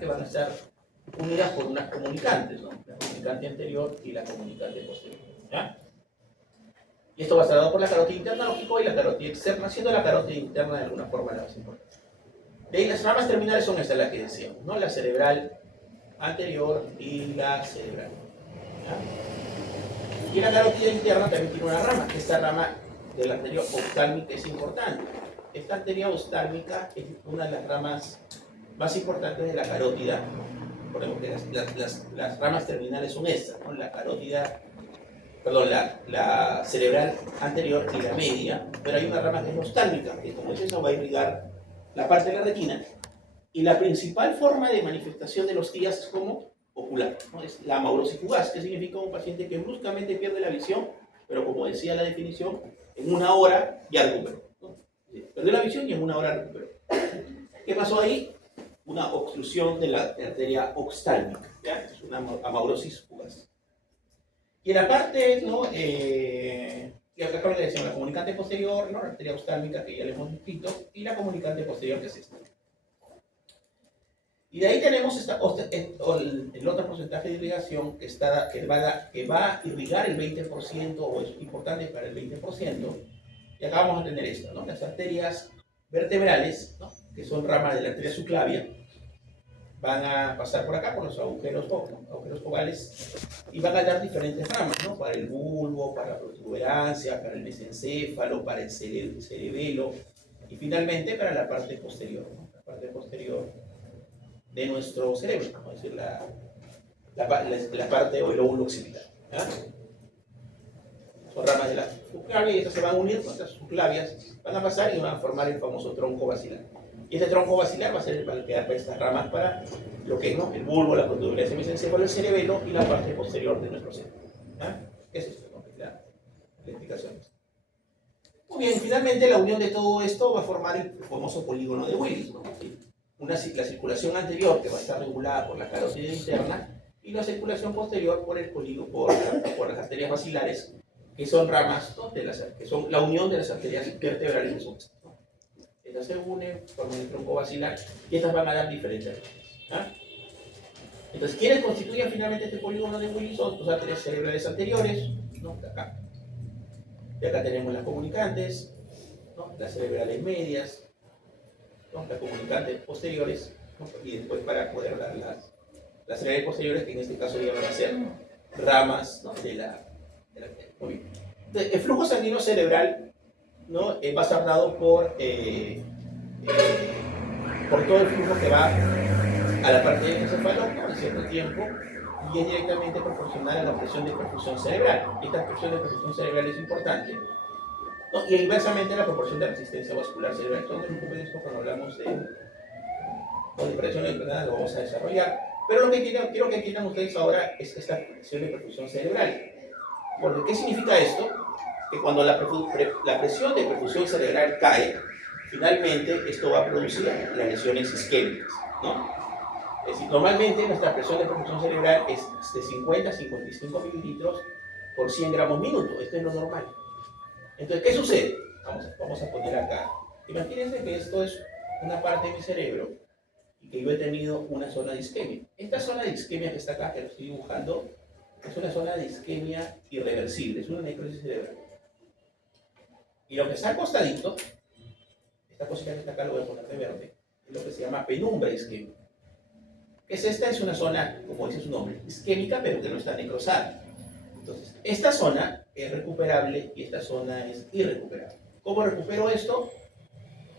que van a estar unidas por unas comunicantes, ¿no? La comunicante anterior y la comunicante posterior. ¿Ya? Y esto va a estar dado por la carótida interna, lógico, y la carótida externa, siendo la carótida interna de alguna forma la más importante. De ahí las ramas terminales son estas, las que decíamos, ¿no? La cerebral anterior y la cerebral. ¿Ya? Y la carótida interna también tiene una rama, que esta rama de la arteria oftálmica es importante. Esta arteria oftálmica es una de las ramas más importantes de la carótida. Ponemos que las ramas terminales son estas, ¿no? La carótida, perdón, la cerebral anterior y la media, pero hay una rama que es oftálmica, que como es eso va a irrigar la parte de la retina, y la principal forma de manifestación de los TIAs es como ocular, ¿no? Es la amaurosis fugaz, que significa un paciente que bruscamente pierde la visión, pero como decía la definición, en una hora ya recuperó, ¿no? Perdió la visión y en una hora recuperó. ¿Qué pasó ahí? Una obstrucción de la arteria oftálmica, ¿ya? Es una amaurosis fugaz. Y en la parte, ¿no? Y acá le decimos la comunicante posterior, ¿no? La arteria oftálmica que ya le hemos descrito, y la comunicante posterior que es esta. Y de ahí tenemos el otro porcentaje de irrigación que va a irrigar el 20%, o es importante para el 20%, y acá vamos a tener esto, ¿no? Las arterias vertebrales, ¿no? Que son ramas de la arteria subclavia, van a pasar por acá, por los agujeros focales, y van a dar diferentes ramas, ¿no? Para el bulbo, para la protuberancia, para el mesencéfalo, para el cerebelo, y finalmente para la parte posterior, ¿no? La parte posterior de nuestro cerebro, vamos a decir, la parte o el lóbulo occipital. Son ramas de la subclavia y estas se van a unir con estas subclavias, van a pasar y van a formar el famoso tronco basilar. Y este tronco basilar va a ser el que da estas ramas para lo que es, ¿no? El bulbo, la protuberancia mesencéfalo, el cerebelo y la parte posterior de nuestro cerebro. ¿Qué es esto? ¿No? La explicación. Muy bien, finalmente la unión de todo esto va a formar el famoso polígono de Willis, ¿no? La circulación anterior que va a estar regulada por la carótida interna y la circulación posterior por el polígono, por las arterias basilares, que son ramas, ¿no? Que son la unión de las arterias vertebrales de su hueso, ¿no? Estas se unen, forman el tronco basilar y estas van a dar diferentes ramas. Entonces, ¿quiénes constituyen finalmente este polígono de Willis? Son las arterias cerebrales anteriores, ¿no? De acá. Y acá tenemos las comunicantes, ¿no? Las cerebrales medias, ¿no? Las comunicantes posteriores, ¿no? Y después para poder dar las cerebrales posteriores, que en este caso ya van a ser ramas, ¿no? de la muy bien. Entonces, el flujo sanguíneo cerebral, ¿no? Va a estar dado por todo el flujo que va a la parte del encéfalo en cierto tiempo y es directamente proporcional a la presión de perfusión cerebral. Esta presión de perfusión cerebral es importante, ¿no? Y inversamente la proporción de resistencia vascular cerebral. Entonces, esto cuando hablamos de operaciones de lo vamos a desarrollar. Pero lo que quiero que entiendan ustedes ahora es esta presión de perfusión cerebral. Porque, ¿qué significa esto? Que cuando la presión de perfusión cerebral cae, finalmente esto va a producir las lesiones isquémicas, ¿no? Es decir, normalmente nuestra presión de perfusión cerebral es de 50 a 55 mililitros por 100 gramos minuto. Esto es lo normal. Entonces, ¿qué sucede? Vamos a poner acá. Imagínense que esto es una parte de mi cerebro y que yo he tenido una zona de isquemia. Esta zona de isquemia que está acá, que lo estoy dibujando, es una zona de isquemia irreversible, es una necrosis cerebral. Y lo que está acostadito, esta cosita que está acá lo voy a poner de verde, es lo que se llama penumbra isquémica. Esta es una zona, como dice su nombre, isquémica, pero que no está necrosada. Entonces, esta zona es recuperable y esta zona es irrecuperable. ¿Cómo recupero esto?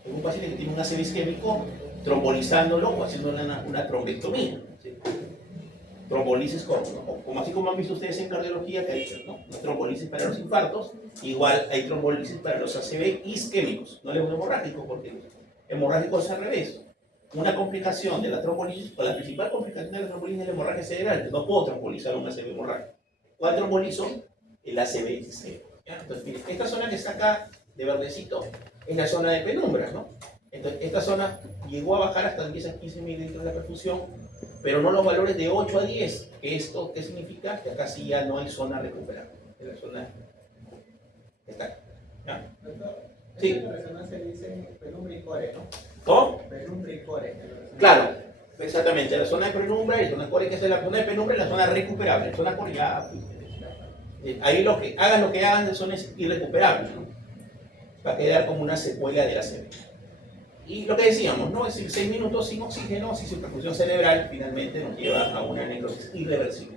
En un paciente que tiene un ACV isquémico, trombolizándolo o haciendo una trombectomía, ¿sí? Trombolisis como así como han visto ustedes en cardiología que hay, ¿no? Trombolisis para los infartos, igual hay trombolisis para los ACV isquémicos, no los hemorrágicos, porque hemorrágicos es al revés. Una complicación de la trombolisis, o la principal complicación de la trombolisis es la hemorragia cerebral. No puedo trombolizar un ACV hemorrágico. ¿Cuál trombolizo? El ACV isquémico. Entonces, miren, esta zona que está acá de verdecito es la zona de penumbra, ¿no? Entonces, esta zona llegó a bajar hasta 10 a 15 mililitros de la perfusión, pero no los valores de 8 a 10. ¿Esto qué significa? Que acá sí ya no hay zona recuperable. La zona está acá. ¿Ya? Sí. Esta persona se dice penumbra y core, ¿no? ¿Cómo? Penumbra y core. Claro. Exactamente, la zona de penumbra y la zona core, que es la zona de penumbra y la zona recuperable. La zona core ya, ahí hagas lo que hagas, la zona es irrecuperable, ¿no? Va a quedar como una secuela de la ACV. Y lo que decíamos, ¿no? Es decir, 6 minutos sin oxígeno, sin perfusión cerebral, finalmente nos lleva a una necrosis irreversible.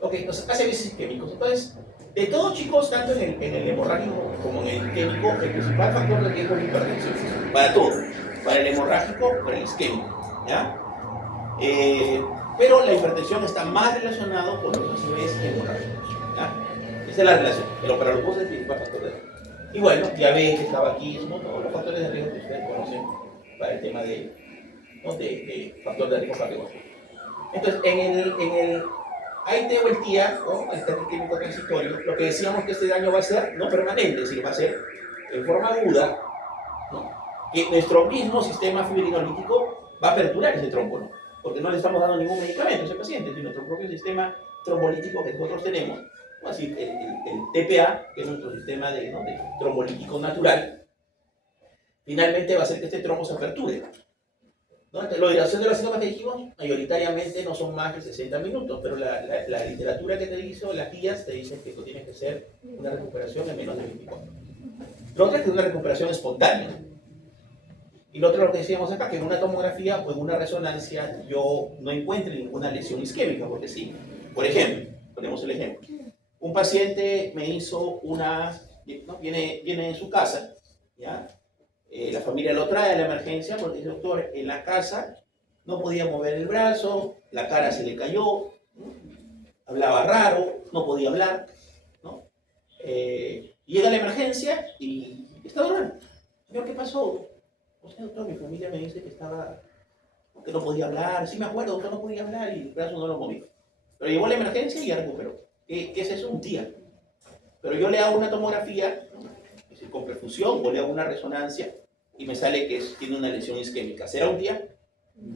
Ok, entonces ACVs isquémicos. Entonces, de todos, chicos, tanto en el hemorrágico como en el isquémico, el principal factor de riesgo es la hipertensión. Para todo. Para el hemorrágico, para el isquémico. ¿Ya? Pero la hipertensión está más relacionada con los ACVs hemorrágicos. ¿Ya? Esa es la relación. Pero para los dos es el principal factor de riesgo. Y bueno, diabetes, tabaquismo, todos los factores de riesgo que ustedes conocen para el tema de factor de riesgo cardiovascular. Entonces, en el AIT o el TIA, ¿no? El test químico transitorio, lo que decíamos que este daño va a ser no permanente, es decir, va a ser en forma aguda, ¿no? Que nuestro mismo sistema fibrinolítico va a perdurar ese trombo, ¿no? Porque no le estamos dando ningún medicamento a ese paciente, sino nuestro propio sistema trombolítico que nosotros tenemos, ¿no? Así, el TPA, que es nuestro sistema de trombolítico natural, finalmente va a hacer que este trombo se aperture, ¿no? La duración de los síntomas que dijimos, mayoritariamente no son más de 60 minutos, pero la literatura que te dice, las guías, te dicen que esto tiene que ser una recuperación en menos de 24. Lo otro es que es una recuperación espontánea. Y lo otro, lo que decíamos acá, que en una tomografía o en una resonancia yo no encuentre ninguna lesión isquémica, porque sí. Por ejemplo, ponemos el ejemplo. Un paciente me hizo ¿no? viene en su casa, ¿ya? La familia lo trae a la emergencia porque dice, doctor, en la casa no podía mover el brazo, la cara se le cayó, ¿no? Hablaba raro, no podía hablar, ¿no? Llega a la emergencia y está dormido. Señor, ¿qué pasó? O sea, doctor, mi familia me dice que no podía hablar. Sí me acuerdo, doctor, no podía hablar y el brazo no lo movía. Pero llegó a la emergencia y ya recuperó. ¿Qué es eso? Un TIA. Pero yo le hago una tomografía, ¿no? Es decir, con perfusión, o le hago una resonancia y me sale que tiene una lesión isquémica. ¿Será un TIA?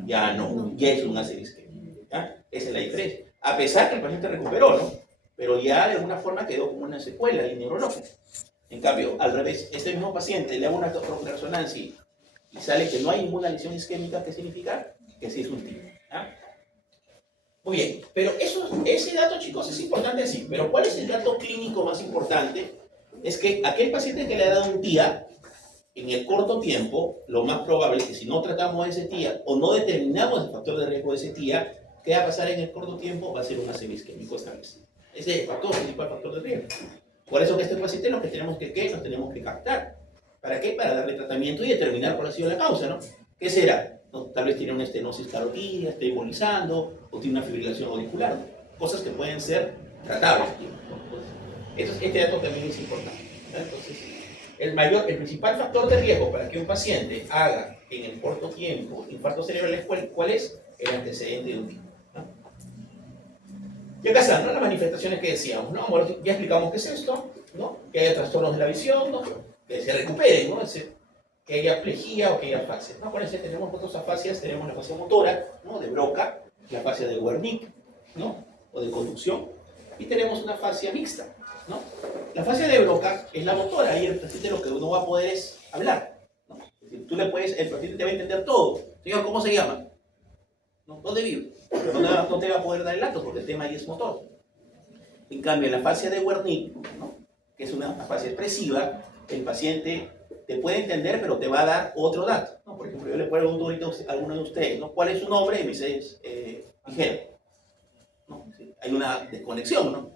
Ya no, ya es un ACV isquémico. ¿Ya? Esa es la diferencia. A pesar que el paciente recuperó, ¿no? Pero ya de alguna forma quedó como una secuela neurológica. En cambio, al revés, este mismo paciente le hago una resonancia y sale que no hay ninguna lesión isquémica. ¿Qué significa? Que sí es un TIA. ¿Ya? Muy bien, pero ese dato, chicos, es importante sí. Pero ¿cuál es el dato clínico más importante? Es que aquel paciente que le ha dado un TIA, en el corto tiempo, lo más probable es que si no tratamos ese TIA o no determinamos el factor de riesgo de ese TIA, ¿qué va a pasar en el corto tiempo? Va a ser un ACV isquémico establecido. Ese es el principal factor de riesgo. Por eso que este paciente lo que tenemos nos tenemos que captar. ¿Para qué? Para darle tratamiento y determinar cuál ha sido la causa, ¿no? ¿Qué será? ¿No? Tal vez tiene una estenosis carotídea, está embolizando, o tiene una fibrilación auricular, ¿no? Cosas que pueden ser tratables, ¿no? Este dato también es importante, ¿no? Entonces, el principal factor de riesgo para que un paciente haga en el corto tiempo infarto cerebral, ¿cuál es? El antecedente de un TIA, ¿no? Y acá están, ¿no? Las manifestaciones que decíamos, ¿no? Ya explicamos qué es esto, ¿no? Que haya trastornos de la visión, ¿no? Que se recuperen, ¿no? Es decir, que haya plejía o que haya afasia. ¿No? Por eso tenemos otras afasias, tenemos la afasia motora, ¿no? De Broca, la afasia de Wernicke, ¿no? O de conducción, y tenemos una afasia mixta, ¿no? La afasia de Broca es la motora, ahí el paciente lo que uno va a poder es hablar, ¿no? Es decir, el paciente te va a entender todo. Señor, ¿cómo se llama? ¿No? ¿Dónde vive? Pero no te va a poder dar el dato porque el tema ahí es motor. En cambio, la afasia de Wernicke, ¿no? Que es una afasia expresiva, el paciente te puede entender, pero te va a dar otro dato, ¿no? Por ejemplo, yo le pregunto ahorita a alguno de ustedes, ¿no? ¿Cuál es su nombre? Y me dice, Ángel. ¿No? Hay una desconexión, ¿no?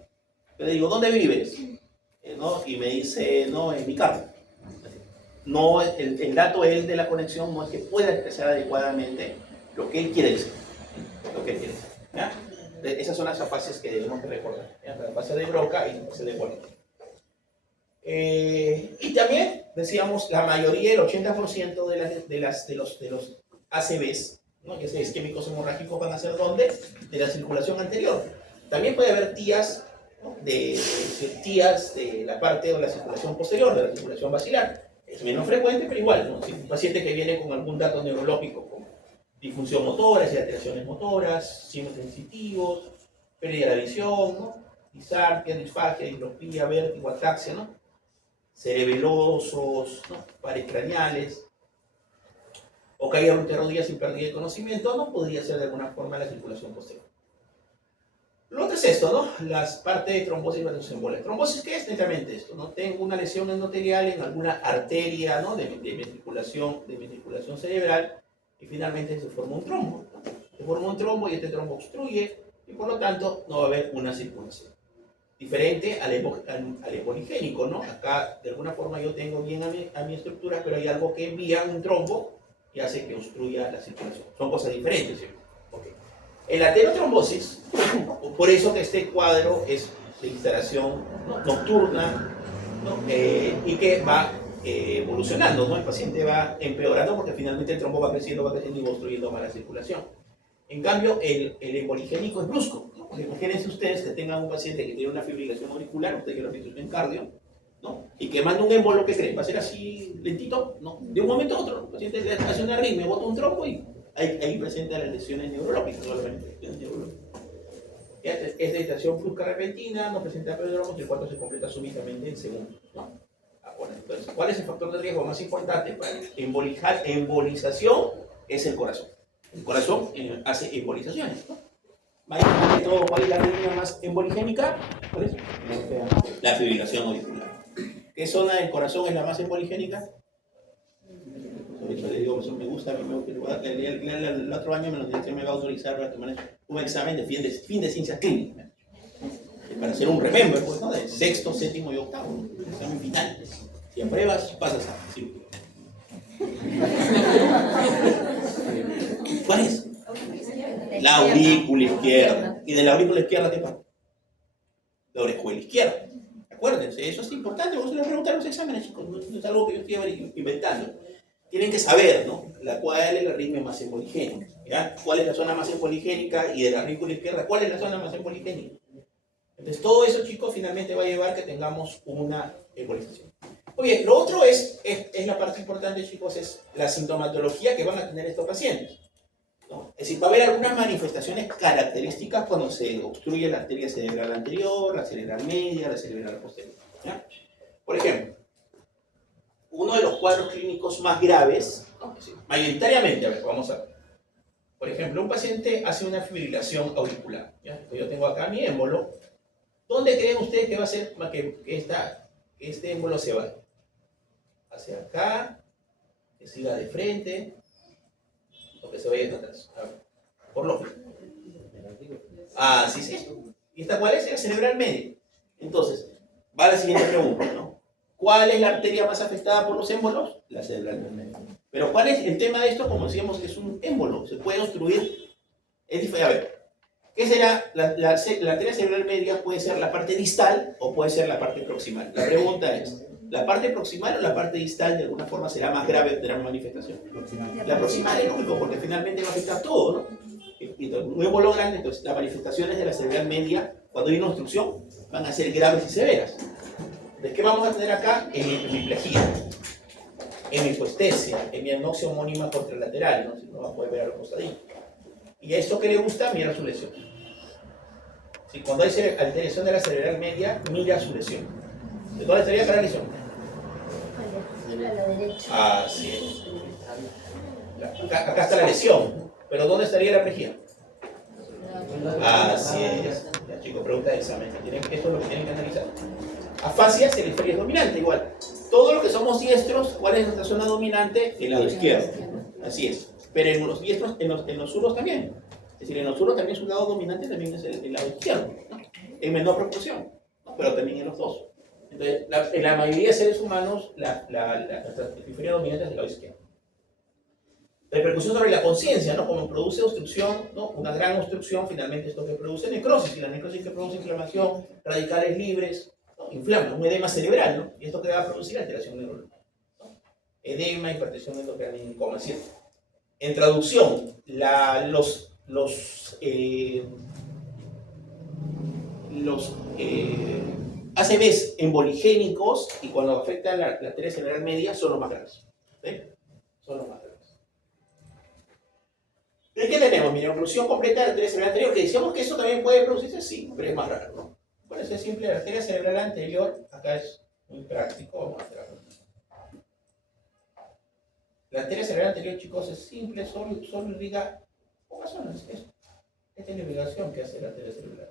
Yo le digo, ¿dónde vives? ¿No? Y me dice, no, en mi carro. No, el dato él de la conexión no es que pueda expresar adecuadamente lo que él quiere decir. Lo que él quiere decir, ¿ya? Esas son las afasias que debemos de recordar, ¿ya? La afasia de Broca y la afasia de Wernicke. Y también decíamos la mayoría, el 80% de los ACVs, ¿no? Que es isquémicos hemorrágicos, van a ser ¿dónde? De la circulación anterior. También puede haber TIAs, ¿no? TIAs de la parte de la circulación posterior, de la circulación basilar. Es menos frecuente, pero igual, ¿no? Si un paciente que viene con algún dato neurológico, como disfunción motora, alteraciones motoras, signos sensitivos, pérdida de la visión, ¿no? Disarquia, disfagia, diplopía, vértigo, ataxia, ¿no? Cerebelosos, ¿no? Pares craneales. o caída de rodillas sin pérdida de conocimiento, no podría ser de alguna forma la circulación posterior. Lo otro es esto, ¿no? Las partes de trombosis versus embolia. Trombosis, ¿qué es netamente esto? ¿No? Tengo una lesión endotelial en alguna arteria, ¿no? de ventriculación cerebral, y finalmente se forma un trombo, ¿no? Se forma un trombo y este trombo obstruye, y por lo tanto no va a haber una circulación. Diferente al hemoligénico, ¿no? Acá de alguna forma yo tengo bien a mi estructura, pero hay algo que envía un trombo y hace que obstruya la circulación. Son cosas diferentes, ¿sí? Okay. En la aterotrombosis, por eso que este cuadro es de instalación nocturna, ¿no? Y que va evolucionando, ¿no? El paciente va empeorando porque finalmente el trombo va creciendo y va obstruyendo más la circulación. En cambio, el emboligénico es brusco, ¿no? Porque imagínense ustedes que tengan un paciente que tiene una fibrilación auricular, usted que lo ha visto en cardio, ¿no? Y que manda un émbolo, ¿qué creen? ¿Va a ser así lentito? ¿No? De un momento a otro, el paciente le hace una arritmia, bota un trombo y ahí presenta las lesiones neurológicas, no las lesiones neurológicas. Es de estación brusca repentina, no presenta pedromos y el cuarto se completa súbitamente en segundos, ¿no? Bueno, entonces, ¿cuál es el factor de riesgo más importante para embolización? Es el corazón. El corazón hace embolizaciones, ¿no? ¿Cuál es la arritmia más emboligénica? ¿Cuál es? La fibrilación auricular. ¿Qué zona del corazón es la más emboligénica? Por eso le digo, eso me gusta, a mí me gusta. El otro año me va a autorizar para tomar un examen de fin de ciencias clínicas. Para hacer un remember, pues, ¿no? De sexto, séptimo y octavo, ¿no? El examen final. Si apruebas, pasas a cirugía. ¿Cuál es? La aurícula izquierda. ¿Y de la aurícula izquierda qué pasa? La orejuela izquierda. Acuérdense, eso es importante. Vos se lo preguntan en los exámenes, chicos. No es algo que yo estoy inventando. Tienen que saber, ¿no? ¿Cuál es la arritmia más emboligénica? ¿Ya? ¿Cuál es la zona más emboligénica? Y de la aurícula izquierda, ¿cuál es la zona más emboligénica? Entonces, todo eso, chicos, finalmente va a llevar a que tengamos una embolización. Muy bien, lo otro es la parte importante, chicos, es la sintomatología que van a tener estos pacientes, ¿no? Es decir, va a haber algunas manifestaciones características cuando se obstruye la arteria cerebral anterior, la cerebral media, la cerebral posterior, ¿ya? Por ejemplo, uno de los cuadros clínicos más graves, ¿no? Es decir, mayoritariamente, a ver, vamos a ver. Por ejemplo, un paciente hace una fibrilación auricular, ¿ya? Yo tengo acá mi émbolo. ¿Dónde creen ustedes que va a ser que este émbolo se vaya? Hacia acá, que siga de frente, o que se vaya hacia atrás. A ver, por lógica. Así es esto. ¿Y esta cuál es? La cerebral media. Entonces, va la siguiente pregunta, ¿no? ¿Cuál es la arteria más afectada por los émbolos? La cerebral media. Pero ¿cuál es el tema de esto? Como decíamos que es un émbolo, se puede obstruir. Es diferente. A ver, ¿qué será? La arteria cerebral media puede ser la parte distal o puede ser la parte proximal. La pregunta es, ¿la parte proximal o la parte distal de alguna forma será más grave, tendrá una manifestación? La proximal es lógico porque finalmente va a afectar todo, ¿no? Y un émbolo grande, entonces las manifestaciones de la cerebral media, cuando hay una obstrucción, van a ser graves y severas. ¿De qué vamos a tener acá? Hemiplegia, hemicoestesia, hemianopsia homónima contralateral, ¿no? Si no va a poder ver a los costadillos. Y a esto que le gusta, mira su lesión. Si cuando hay alteración de la cerebral media, mira su lesión. ¿De dónde estaría acá la lesión? A la derecha. Así es. Acá está la lesión. ¿Pero dónde estaría la plejía? Así es. Ya, chicos, pregunta de examen. Esto es lo que tienen que analizar. Afasia es el hemisferio dominante, igual. Todos los que somos diestros, ¿cuál es nuestra zona dominante? El lado izquierdo. Así es. Pero en los diestros, en los zurdos también. Es decir, en los zurdos también su lado dominante también es el lado izquierdo, ¿no? En menor proporción, ¿no? Pero también en los dos. Entonces, en la mayoría de seres humanos, nuestra hemisferio dominante es el lado izquierdo. Repercusión sobre la conciencia, ¿no? Como produce obstrucción, ¿no? Una gran obstrucción, finalmente esto que produce necrosis, y la necrosis que produce inflamación, radicales libres, ¿no? Inflama, un edema cerebral, ¿no? Y esto que va a producir alteración neurológica, ¿no? Edema, hipertensión endocrina y coma, ¿cierto? En traducción, los ACVs emboligénicos y cuando afectan la arteria cerebral media son los más graves, ¿sí? Son los más graves. ¿De qué tenemos? Mira, oclusión completa de la arteria cerebral anterior, que decíamos que eso también puede producirse, sí, pero es más raro, ¿no? Por eso es simple, la arteria cerebral anterior, acá es muy práctico, vamos a hacer algo. La arteria cerebral anterior, chicos, es simple, solo irriga pocas zonas. Esta es la irrigación que hace la arteria cerebral.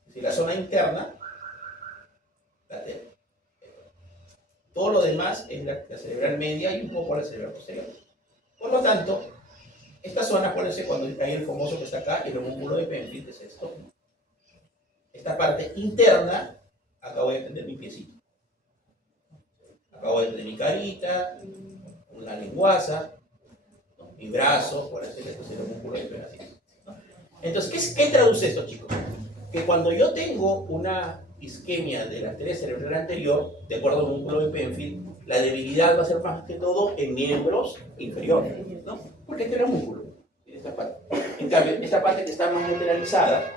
Es decir, la zona interna, todo lo demás es la cerebral media y un poco la cerebral posterior. Por lo tanto, esta zona, acuérdense, cuando hay el famoso que está acá, el homúnculo de Penfield, es esto. Esta parte interna, acabo de tender mi piecito. Acabo de tender mi carita, una lenguaza, ¿no? Mi brazo, por así decirlo, es el homúnculo de Penfield, ¿no? Entonces, ¿qué traduce esto, chicos? Que cuando yo tengo una isquemia de la arteria cerebral anterior, de acuerdo al homúnculo de Penfield, la debilidad va a ser más que todo en miembros inferiores, ¿no? Porque este es el homúnculo, esta parte. En cambio, esta parte que está más lateralizada,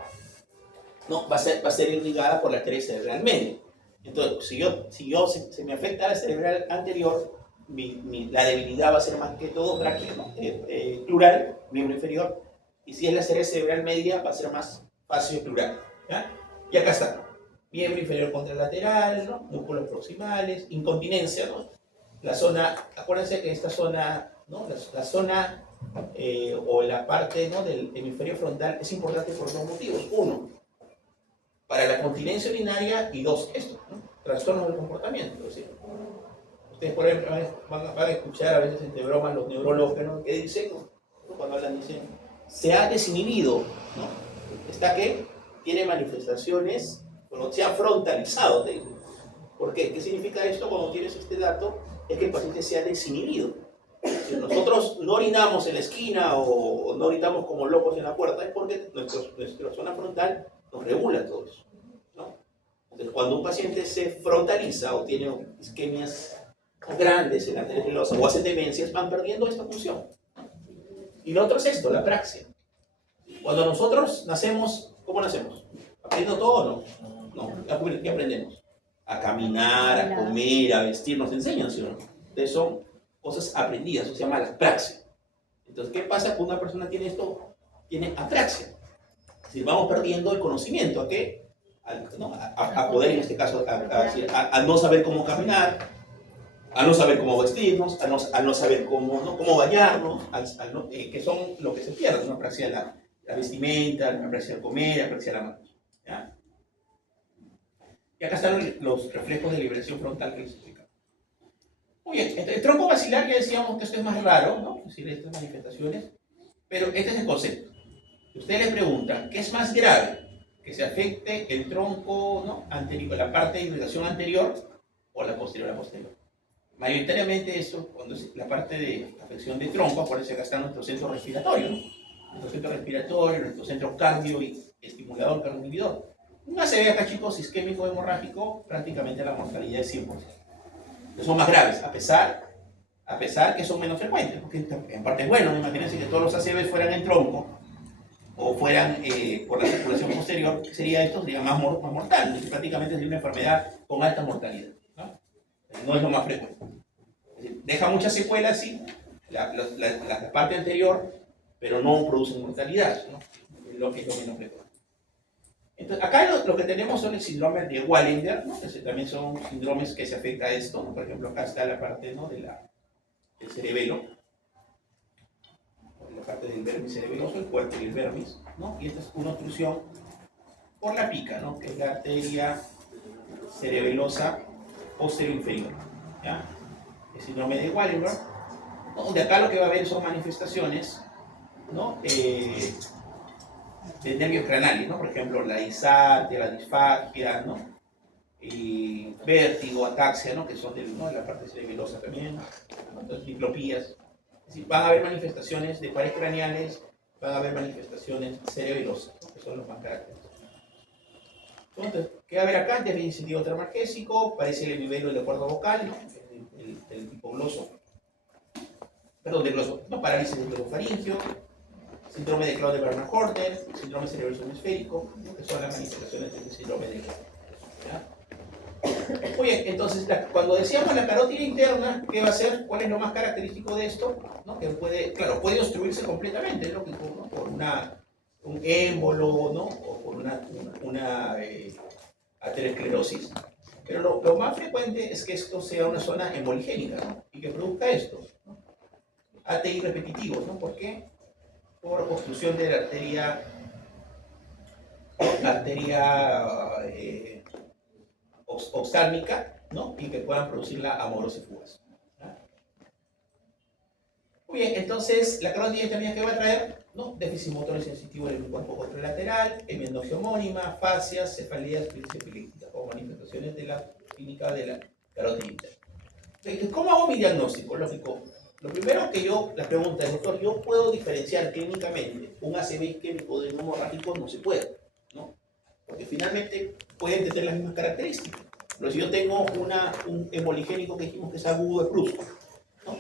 ¿no? va a ser irrigada por la arteria cerebral media. Entonces, si se me afecta la cerebral anterior, la debilidad va a ser más que todo plural, miembro inferior, y si es la arteria cerebral media, va a ser más facio plural, ¿ya? Y acá está, miembro inferior contralateral, ¿no? Músculos proximales, incontinencia, ¿no? La zona, acuérdense que esta zona, ¿no? La zona o la parte, ¿no? del hemisferio frontal es importante por dos motivos. Uno, para la continencia urinaria, y dos, esto, ¿no? Trastornos del comportamiento. Es decir, ustedes por ejemplo van a escuchar a veces entre bromas los neurólogos, ¿no? Que dicen, ¿no? Cuando hablan, dicen, se ha desinhibido, ¿no? Está que tiene manifestaciones, bueno, se ha frontalizado. ¿Por qué? ¿Qué significa esto? Cuando tienes este dato, es que el paciente se ha desinhibido. Si nosotros no orinamos en la esquina o no orinamos como locos en la puerta, es porque nuestra zona frontal nos regula todo eso, ¿no? Entonces, cuando un paciente se frontaliza o tiene isquemias grandes en la arteria cerebrosa o hace demencias, van perdiendo esta función. Y lo otro es esto, la praxia. Cuando nosotros nacemos, ¿cómo nacemos? ¿Aprendiendo todo o no? No, ¿qué aprendemos? A caminar, a comer, a vestir, nos enseñan, ¿sí o no? Entonces son cosas aprendidas, eso se llama la praxia. Entonces, ¿qué pasa cuando una persona tiene esto? Tiene apraxia. Es decir, vamos perdiendo el conocimiento, ¿a qué? A poder, en este caso, a no saber cómo caminar, a no saber cómo vestirnos, a no saber cómo bañarnos, que son lo que se pierde, ¿no? Apraxia de la vestimenta, la apraxia de comer, la apraxia de la mano. ¿Ya? Y acá están los reflejos de liberación frontal que les explico. Muy bien, el tronco basilar ya decíamos que esto es más raro, ¿no? Es decir, estas manifestaciones, pero este es el concepto. Usted le pregunta, ¿qué es más grave? ¿Que se afecte el tronco, ¿no? anterior, la parte de irrigación anterior o la posterior a la posterior? Mayoritariamente eso, cuando es la parte de afección de tronco, por eso acá está nuestro centro respiratorio, ¿no? Nuestro centro respiratorio, nuestro centro cardio y estimulador cardioinhibidor. Una se ve acá, chicos, isquémico hemorrágico, prácticamente la mortalidad es 100%. Que son más graves, a pesar que son menos frecuentes, porque en parte es bueno, imagínense que todos los ACVs fueran en tronco, o fueran por la circulación posterior, sería más mortal, es decir, prácticamente sería una enfermedad con alta mortalidad, ¿no? No es lo más frecuente. Es decir, deja muchas secuelas, sí, la parte anterior, pero no produce mortalidad, ¿no? Es lo que es lo menos frecuente. Entonces, acá lo que tenemos son el síndrome de Wallinger, ¿no? Que también son síndromes que se afecta a esto, ¿no? Por ejemplo, acá está la parte, ¿no? del cerebelo, la parte del vermis cerebeloso, el cuerpo y el vermis, ¿no? Y esta es una obstrucción por la pica, ¿no? Que es la arteria cerebelosa posterior inferior, ¿ya? El síndrome de Wallinger, ¿no? Donde acá lo que va a haber son manifestaciones, ¿no? De nervios craneales, ¿no? Por ejemplo, la disartia, la disfagia, ¿no? Y vértigo, ataxia, ¿no? Que son de la parte cerebelosa también, ¿no? Entonces, diplopías. Es decir, van a haber manifestaciones de pares craneales, van a haber manifestaciones cerebelosas, ¿no? Que son los más característicos. Entonces, ¿qué va a haber acá? Déficit sensitivo termarquésico, parece el nivel del acuerdo vocal, ¿no? El tipo gloso, perdón, de gloso, no, parálisis del glosofaringio, síndrome de Claude-Bernard-Horner, síndrome cerebroso hemisférico, que son las manifestaciones del síndrome de Claude. Muy bien, entonces cuando decíamos la carótida interna, ¿qué va a hacer? ¿Cuál es lo más característico de esto? ¿No? Que puede obstruirse completamente, es lógico, ¿no? Por un émbolo, ¿no? O por una aterosclerosis. Pero lo más frecuente es que esto sea una zona hemoligénica, ¿no? Y que produzca esto, ¿no? ATI repetitivos, ¿no? ¿Por qué? Por obstrucción de la arteria oftálmica, ¿no? Y que puedan producir la amaurosis fugaz. Muy bien, entonces la carótida también que va a traer, ¿no? Déficit motor y sensitivo en el cuerpo contralateral, hemiandogia homónima, fascias, cefaleas, crisis epiléptica, o manifestaciones de la clínica de la carótida. ¿Cómo hago mi diagnóstico? Lógico. Lo primero que la pregunta es, doctor, ¿yo puedo diferenciar clínicamente un ACV isquémico de un hemorrágico? No se puede, ¿no? Porque finalmente pueden tener las mismas características. Pero si yo tengo un hemoligénico que dijimos que es agudo, es brusco, ¿no?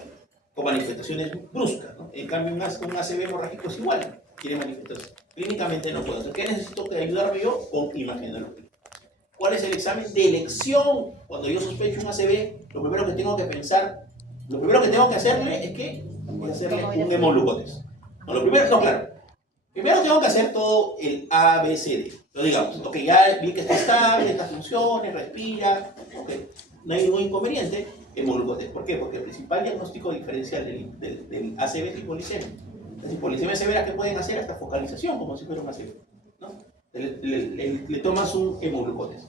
Con manifestaciones bruscas, ¿no? En cambio, un ACV hemorrágico es igual, tiene manifestaciones. Clínicamente no puedo. Entonces, ¿qué necesito que ayudarme yo? Con imagenología. ¿Cuál es el examen de elección? Cuando yo sospecho un ACV, lo primero que tengo que pensar, lo primero que tengo que hacerle es hacerle un hemoglucotes. No, claro. Primero tengo que hacer todo el ABCD. Lo digamos, ok, ya vi que está estable, estas funciones, respira, ok, no hay ningún inconveniente, hemoglucotes. ¿Por qué? Porque el principal diagnóstico diferencial del ACV es hipolicemia. Las hipolicemias severas que pueden hacer hasta focalización, como si fuera un ACV, ¿no? Le tomas un hemoglucotes.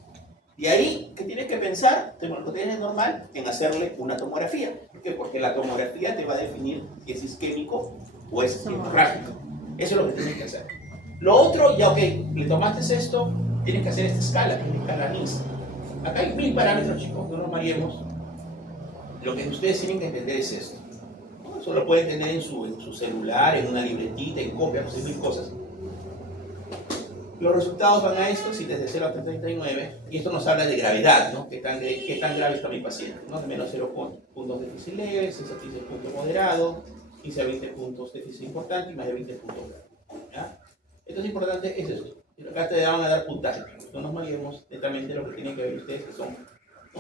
Y ahí, ¿qué tienes que pensar? Tu hemoglucotes es normal en hacerle una tomografía. ¿Por qué? Porque la tomografía te va a definir si es isquémico o es hemorrágico. Eso es lo que tienes que hacer. Lo otro, ya ok, le tomaste esto, tienes que hacer esta escala, que es la escala NIS. Acá hay 1000 parámetros, chicos, no nos mareemos. Lo que ustedes tienen que entender es esto. Eso lo pueden tener en su celular, en una libretita, en copia, no sé, 1000 cosas. Los resultados van a esto, si desde 0 hasta 39, y esto nos habla de gravedad, ¿no? ¿Qué tan grave está mi paciente? ¿No? De menos 0 puntos déficit leve, 6 a 15 puntos moderado, 15 a 20 puntos déficit importante y más de 20 puntos grave. ¿Ya? Esto es importante, es eso. Acá te van a dar puntaje. No nos malguemos netamente lo que tienen que ver ustedes, que son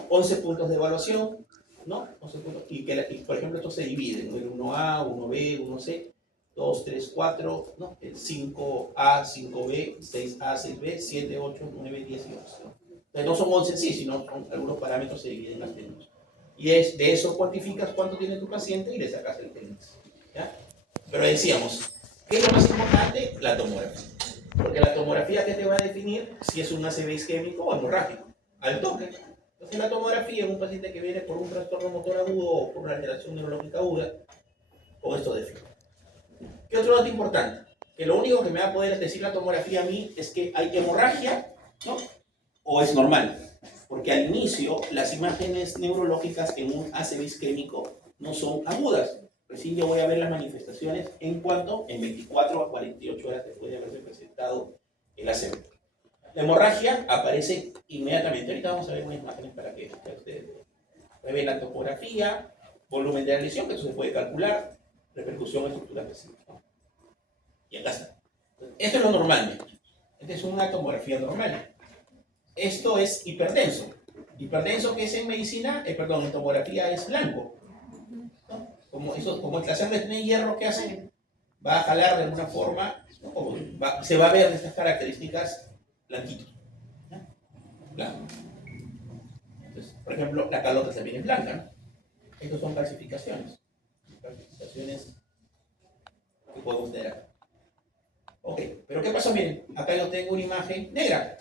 11 puntos de evaluación, ¿no? 11 puntos, y por ejemplo, esto se divide en el 1A, 1B, 1C. 2, 3, 4, ¿no? El 5A, 5B, 6A, 6B, 7, 8, 9, 10 y 11. ¿No? Entonces no son 11 en sí, sino son algunos parámetros se dividen en las técnicas. Y de eso cuantificas cuánto tiene tu paciente y le sacas el técnico. ¿Ya? Pero decíamos, ¿qué es lo más importante? La tomografía. Porque la tomografía que te va a definir si es un ACV isquémico o hemorrágico. Al toque. Entonces la tomografía en un paciente que viene por un trastorno motor agudo o por una alteración neurológica aguda, con esto define. ¿Qué otro dato importante? Que lo único que me va a poder decir la tomografía a mí es que hay hemorragia, ¿no? O es normal. Porque al inicio las imágenes neurológicas en un ACV isquémico no son agudas. Recién yo voy a ver las manifestaciones en 24 a 48 horas después de haberse presentado el ACV. La hemorragia aparece inmediatamente. Ahorita vamos a ver unas imágenes para que ustedes vean la topografía, volumen de la lesión, que eso se puede calcular, repercusión en estructura específica. Y acá está. Esto es lo normal. Esta es una tomografía normal. Esto es hiperdenso. Hiperdenso, que es en medicina, en tomografía es blanco. ¿No? Como la sangre tiene hierro, ¿qué hace? Va a jalar de alguna forma, ¿no? Se va a ver de estas características blanquito. ¿No? Blanco. Entonces, por ejemplo, la calota también es blanca, ¿no? Estas son calcificaciones. Calcificaciones que podemos tener acá. Ok, pero ¿qué pasa? Miren, acá yo tengo una imagen negra.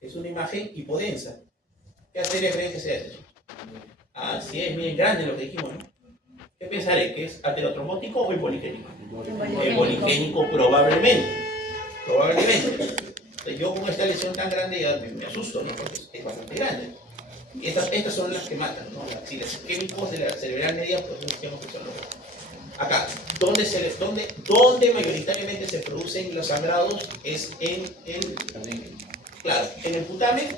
Es una imagen hipodensa. ¿Qué arteria creen que sea eso? Ah, sí, es bien grande lo que dijimos, ¿no? ¿Qué pensaré? ¿Que es aterotrombótico o hipoligénico? Hipoligénico probablemente. Probablemente. Entonces, yo con esta lesión tan grande ya me asusto, ¿no? Porque es bastante grande. Y estas son las que matan, ¿no? Si los isquémicos de la cerebral media, pues decíamos que son los... Acá, donde mayoritariamente se producen los sangrados es en el putamen,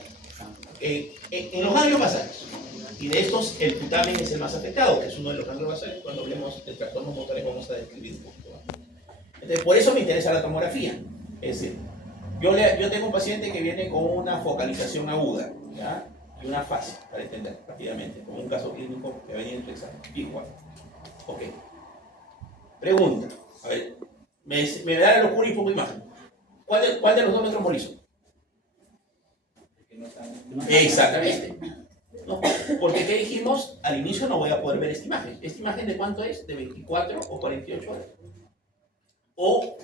en los ganglios basales. Y de estos, el putamen es el más afectado, que es uno de los ganglios basales. Cuando hablemos de trastornos motores vamos a describir un poquito más. Entonces, por eso me interesa la tomografía. Es decir, yo tengo un paciente que viene con una focalización aguda, ¿ya? Y una fase, para entender rápidamente, como un caso clínico que venía en tu examen. Igual. Ok. Pregunta. A ver, me da la locura y pongo imagen. ¿Cuál de los dos me trombolizo? Exactamente. ¿no? Porque ¿qué dijimos? Al inicio no voy a poder ver esta imagen. ¿Esta imagen de cuánto es? ¿De 24 o 48 horas? O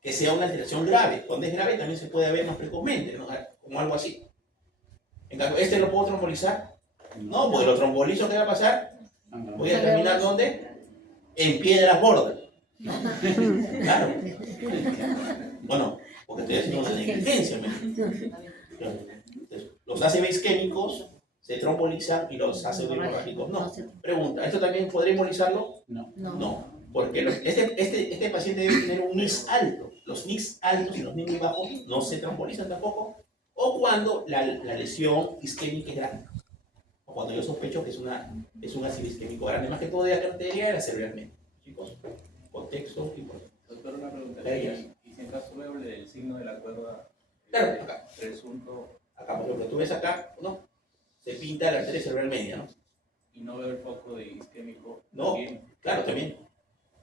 que sea una alteración grave. Cuando es grave también se puede ver más precozmente, ¿no? Como algo así. En cambio, ¿este lo puedo trombolizar? No, porque lo trombolizo, ¿qué va a pasar? Voy a terminar ¿dónde? En piedras gordas. Claro. Bueno, porque estoy haciendo una negligencia. Los ACV isquémicos se trombolizan y los ACV hemorrágicos no. Pregunta, ¿esto también podría embolizarlo? No. Porque este paciente debe tener un NIS alto. Los NIS altos y los NIS bajos no se trombolizan tampoco. O cuando la lesión isquémica es grande. O cuando yo sospecho que es un ACV isquémico grande. Más que todo de la arteria era cerebralmente. Chicos, contexto importante. Doctor, una pregunta. ¿Y si en caso veo el signo de la cuerda? Claro, acá. Presunto. Acá, por ejemplo, tú ves acá, ¿no? Se pinta la arteria cerebral media, ¿no? Y no veo el foco de isquémico. No, también. Claro, también.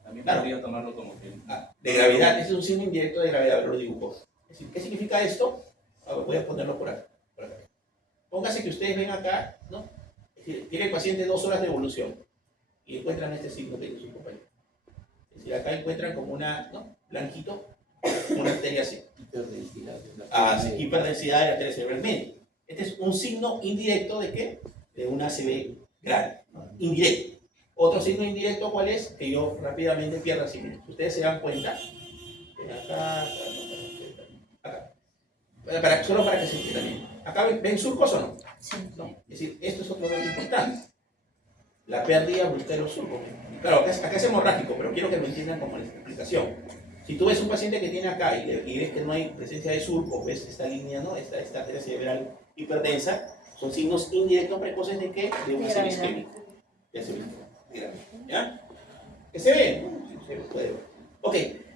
También Claro. podría tomarlo como que. De gravedad, ese es un signo indirecto de gravedad, lo dibujo. Es decir, ¿qué significa esto? A ver, voy a ponerlo por acá. Póngase que ustedes ven acá, ¿no? Es decir, tiene el paciente 2 horas de evolución y encuentran este signo que dice su compañero. Es decir, acá encuentran como una, ¿no? Blanquito, una arteria así. Hiperdensidad de la arteria cerebral media. Este es un signo indirecto de ¿qué? De una ACV grande, ¿no? Indirecto. Otro signo indirecto, ¿cuál es? Que yo rápidamente pierdo así. Ustedes se dan cuenta. Acá. Solo para que se entienda también. ¿Acá ven surcos o no? Sí. No. Es decir, esto es otro dato importante. La pérdida brusca de los surcos. Claro, acá es hemorrágico, pero quiero que me entiendan como la explicación. Si tú ves un paciente que tiene acá y ves que no hay presencia de surco, ves esta línea, ¿no? Esta arteria cerebral hiperdensa, son signos indirectos precoces de qué? De un ACV isquémico. ¿Ya? ¿Que se ve? Se puede ver. Ok,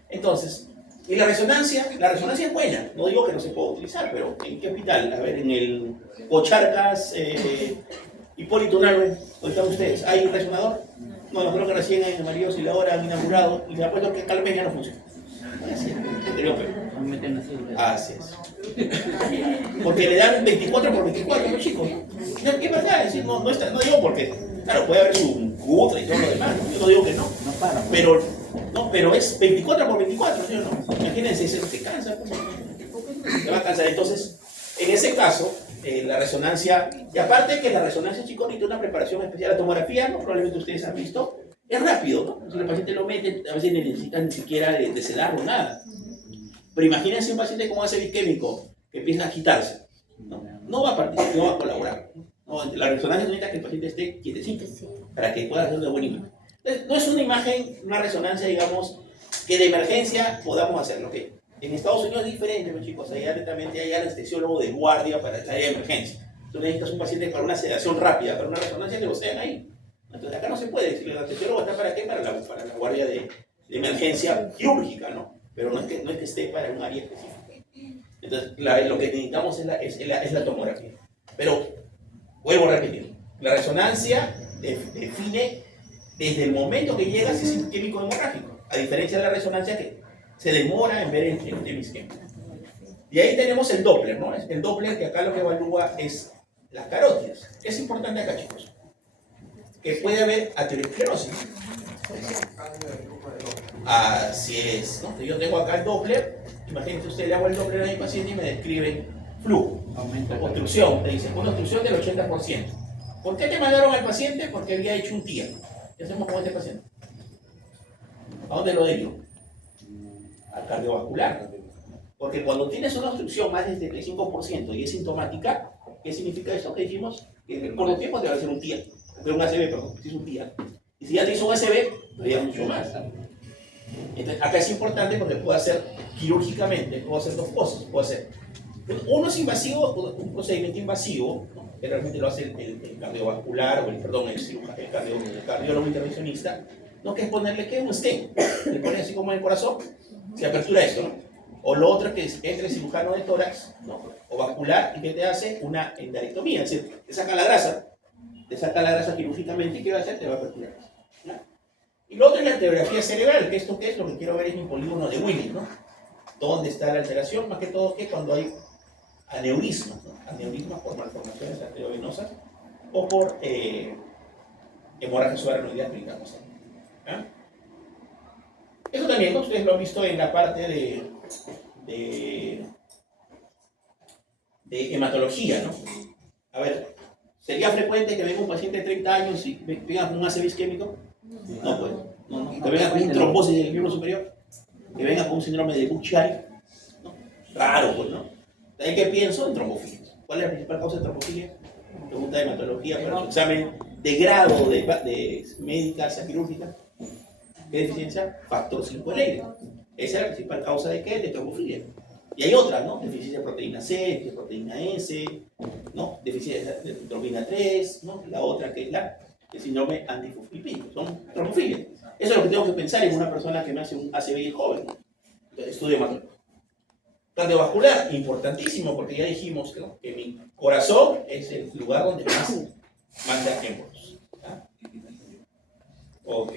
entonces, ¿y la resonancia? La resonancia es buena, no digo que no se pueda utilizar, pero ¿en qué hospital? A ver, en el Pocharcas, Hipólito Unanue, ¿dónde están ustedes? ¿Hay un resonador? No, creo que recién en María Auxiliadora han inaugurado y me apuesto que Calme ya no funciona. Así es. Porque le dan 24 por 24 a los chicos. ¿Qué pasa? Es decir, no digo porque, claro, puede haber su cuota y todo lo demás, ¿no? Yo no digo que no. Pero es 24 por 24, ¿sí o no? Imagínense, se cansa, se va a cansar. Entonces, en ese caso, la resonancia, y aparte que la resonancia, chicos, necesita una preparación especial. La tomografía, ¿no? Probablemente ustedes han visto, es rápido, ¿no? Si el paciente lo mete, a veces necesitan ni siquiera de sedarlo, nada. Pero imagínense un paciente con ACV isquémico que empieza a agitarse. No va a participar, no va a colaborar. No, la resonancia necesita que el paciente esté quietecito para que pueda hacer una buena imagen. Entonces, no es una imagen, una resonancia, digamos, que de emergencia podamos hacerlo. ¿Okay? En Estados Unidos es diferente, pues, chicos. Allá directamente hay anestesiólogo de guardia para el área de emergencia. Tú necesitas un paciente para una sedación rápida, para una resonancia que lo sean ahí. Entonces acá no se puede. Si el anestesiólogo está para qué, para la guardia de emergencia quirúrgica, ¿no? Pero no es que esté para un área específica. Entonces, lo que necesitamos es la tomografía. Pero, vuelvo a repetir, la resonancia define desde el momento que llega si es isquémico hemorrágico, a diferencia de la resonancia que se demora en ver el tema isquémico. Y ahí tenemos el Doppler, ¿no? El Doppler que acá lo que evalúa es las carótidas. ¿Qué es importante acá, chicos? Que puede haber aterosclerosis. Así es, ¿no? Yo tengo acá el Doppler, imagínense usted, le hago el Doppler a mi paciente y me describe flujo, obstrucción, te dice, una obstrucción del 80%. ¿Por qué te mandaron al paciente? Porque había hecho un TIA. ¿Qué hacemos con este paciente? ¿A dónde lo derivo? Al cardiovascular. Porque cuando tienes una obstrucción más del 75% y es sintomática, ¿qué significa eso? Que dijimos que con los tiempos debe ser un TIA. Pero un ACV, perdón, si es un TIA. Y si ya te hizo un ACV, todavía mucho más. Entonces, acá es importante porque puedo hacer quirúrgicamente, puedo hacer dos cosas. Puedo hacer uno es invasivo, un procedimiento invasivo, ¿no? Que realmente lo hace el cardiovascular o el cardiólogo intervencionista, ¿no? Que es ponerle ¿qué? Un stent, le pone así como en el corazón, se apertura esto, ¿no? O lo otro que es entre cirujano de tórax, ¿no? O vascular, y que te hace una endarectomía, es decir, te saca la grasa quirúrgicamente y ¿qué va a hacer? Te va a aperturar, ¿no? Y lo otro es la angiografía cerebral, que esto que es lo que quiero ver es mi polígono de Willis, ¿no? ¿Dónde está la alteración? Más que todo que cuando hay aneurismas, ¿no? Aneurismas por malformaciones arteriovenosas o por hemorragia subaracnoidea clínica constante. ¿Ah? Eso también, ¿no? Ustedes lo han visto en la parte de hematología, ¿no? A ver, ¿sería frecuente que venga un paciente de 30 años y venga con un ACV isquémico? No, pues. No. Que venga con un trombosis del miembro superior, que venga con un síndrome de Buchiari. ¿No? Raro, pues, ¿no? ¿En qué pienso? En trombofilia. ¿Cuál es la principal causa de trombofilia? Pregunta de hematología para su examen de grado de médica quirúrgica. ¿Qué deficiencia? Factor 5 eléctrico. Esa es la principal causa de qué? De trombofilia. Y hay otras, ¿no? Deficiencia de proteína C, de proteína S, ¿no? Deficiencia de trombina 3, ¿no? La otra que es el síndrome antifosfolipídico. Son trombofilias. Eso es lo que tengo que pensar en una persona que me hace un ACV joven. Estudio hematológico. Cardiovascular, importantísimo, porque ya dijimos, ¿no?, que mi corazón es el lugar donde más manda émbolos. ¿Ah? Ok.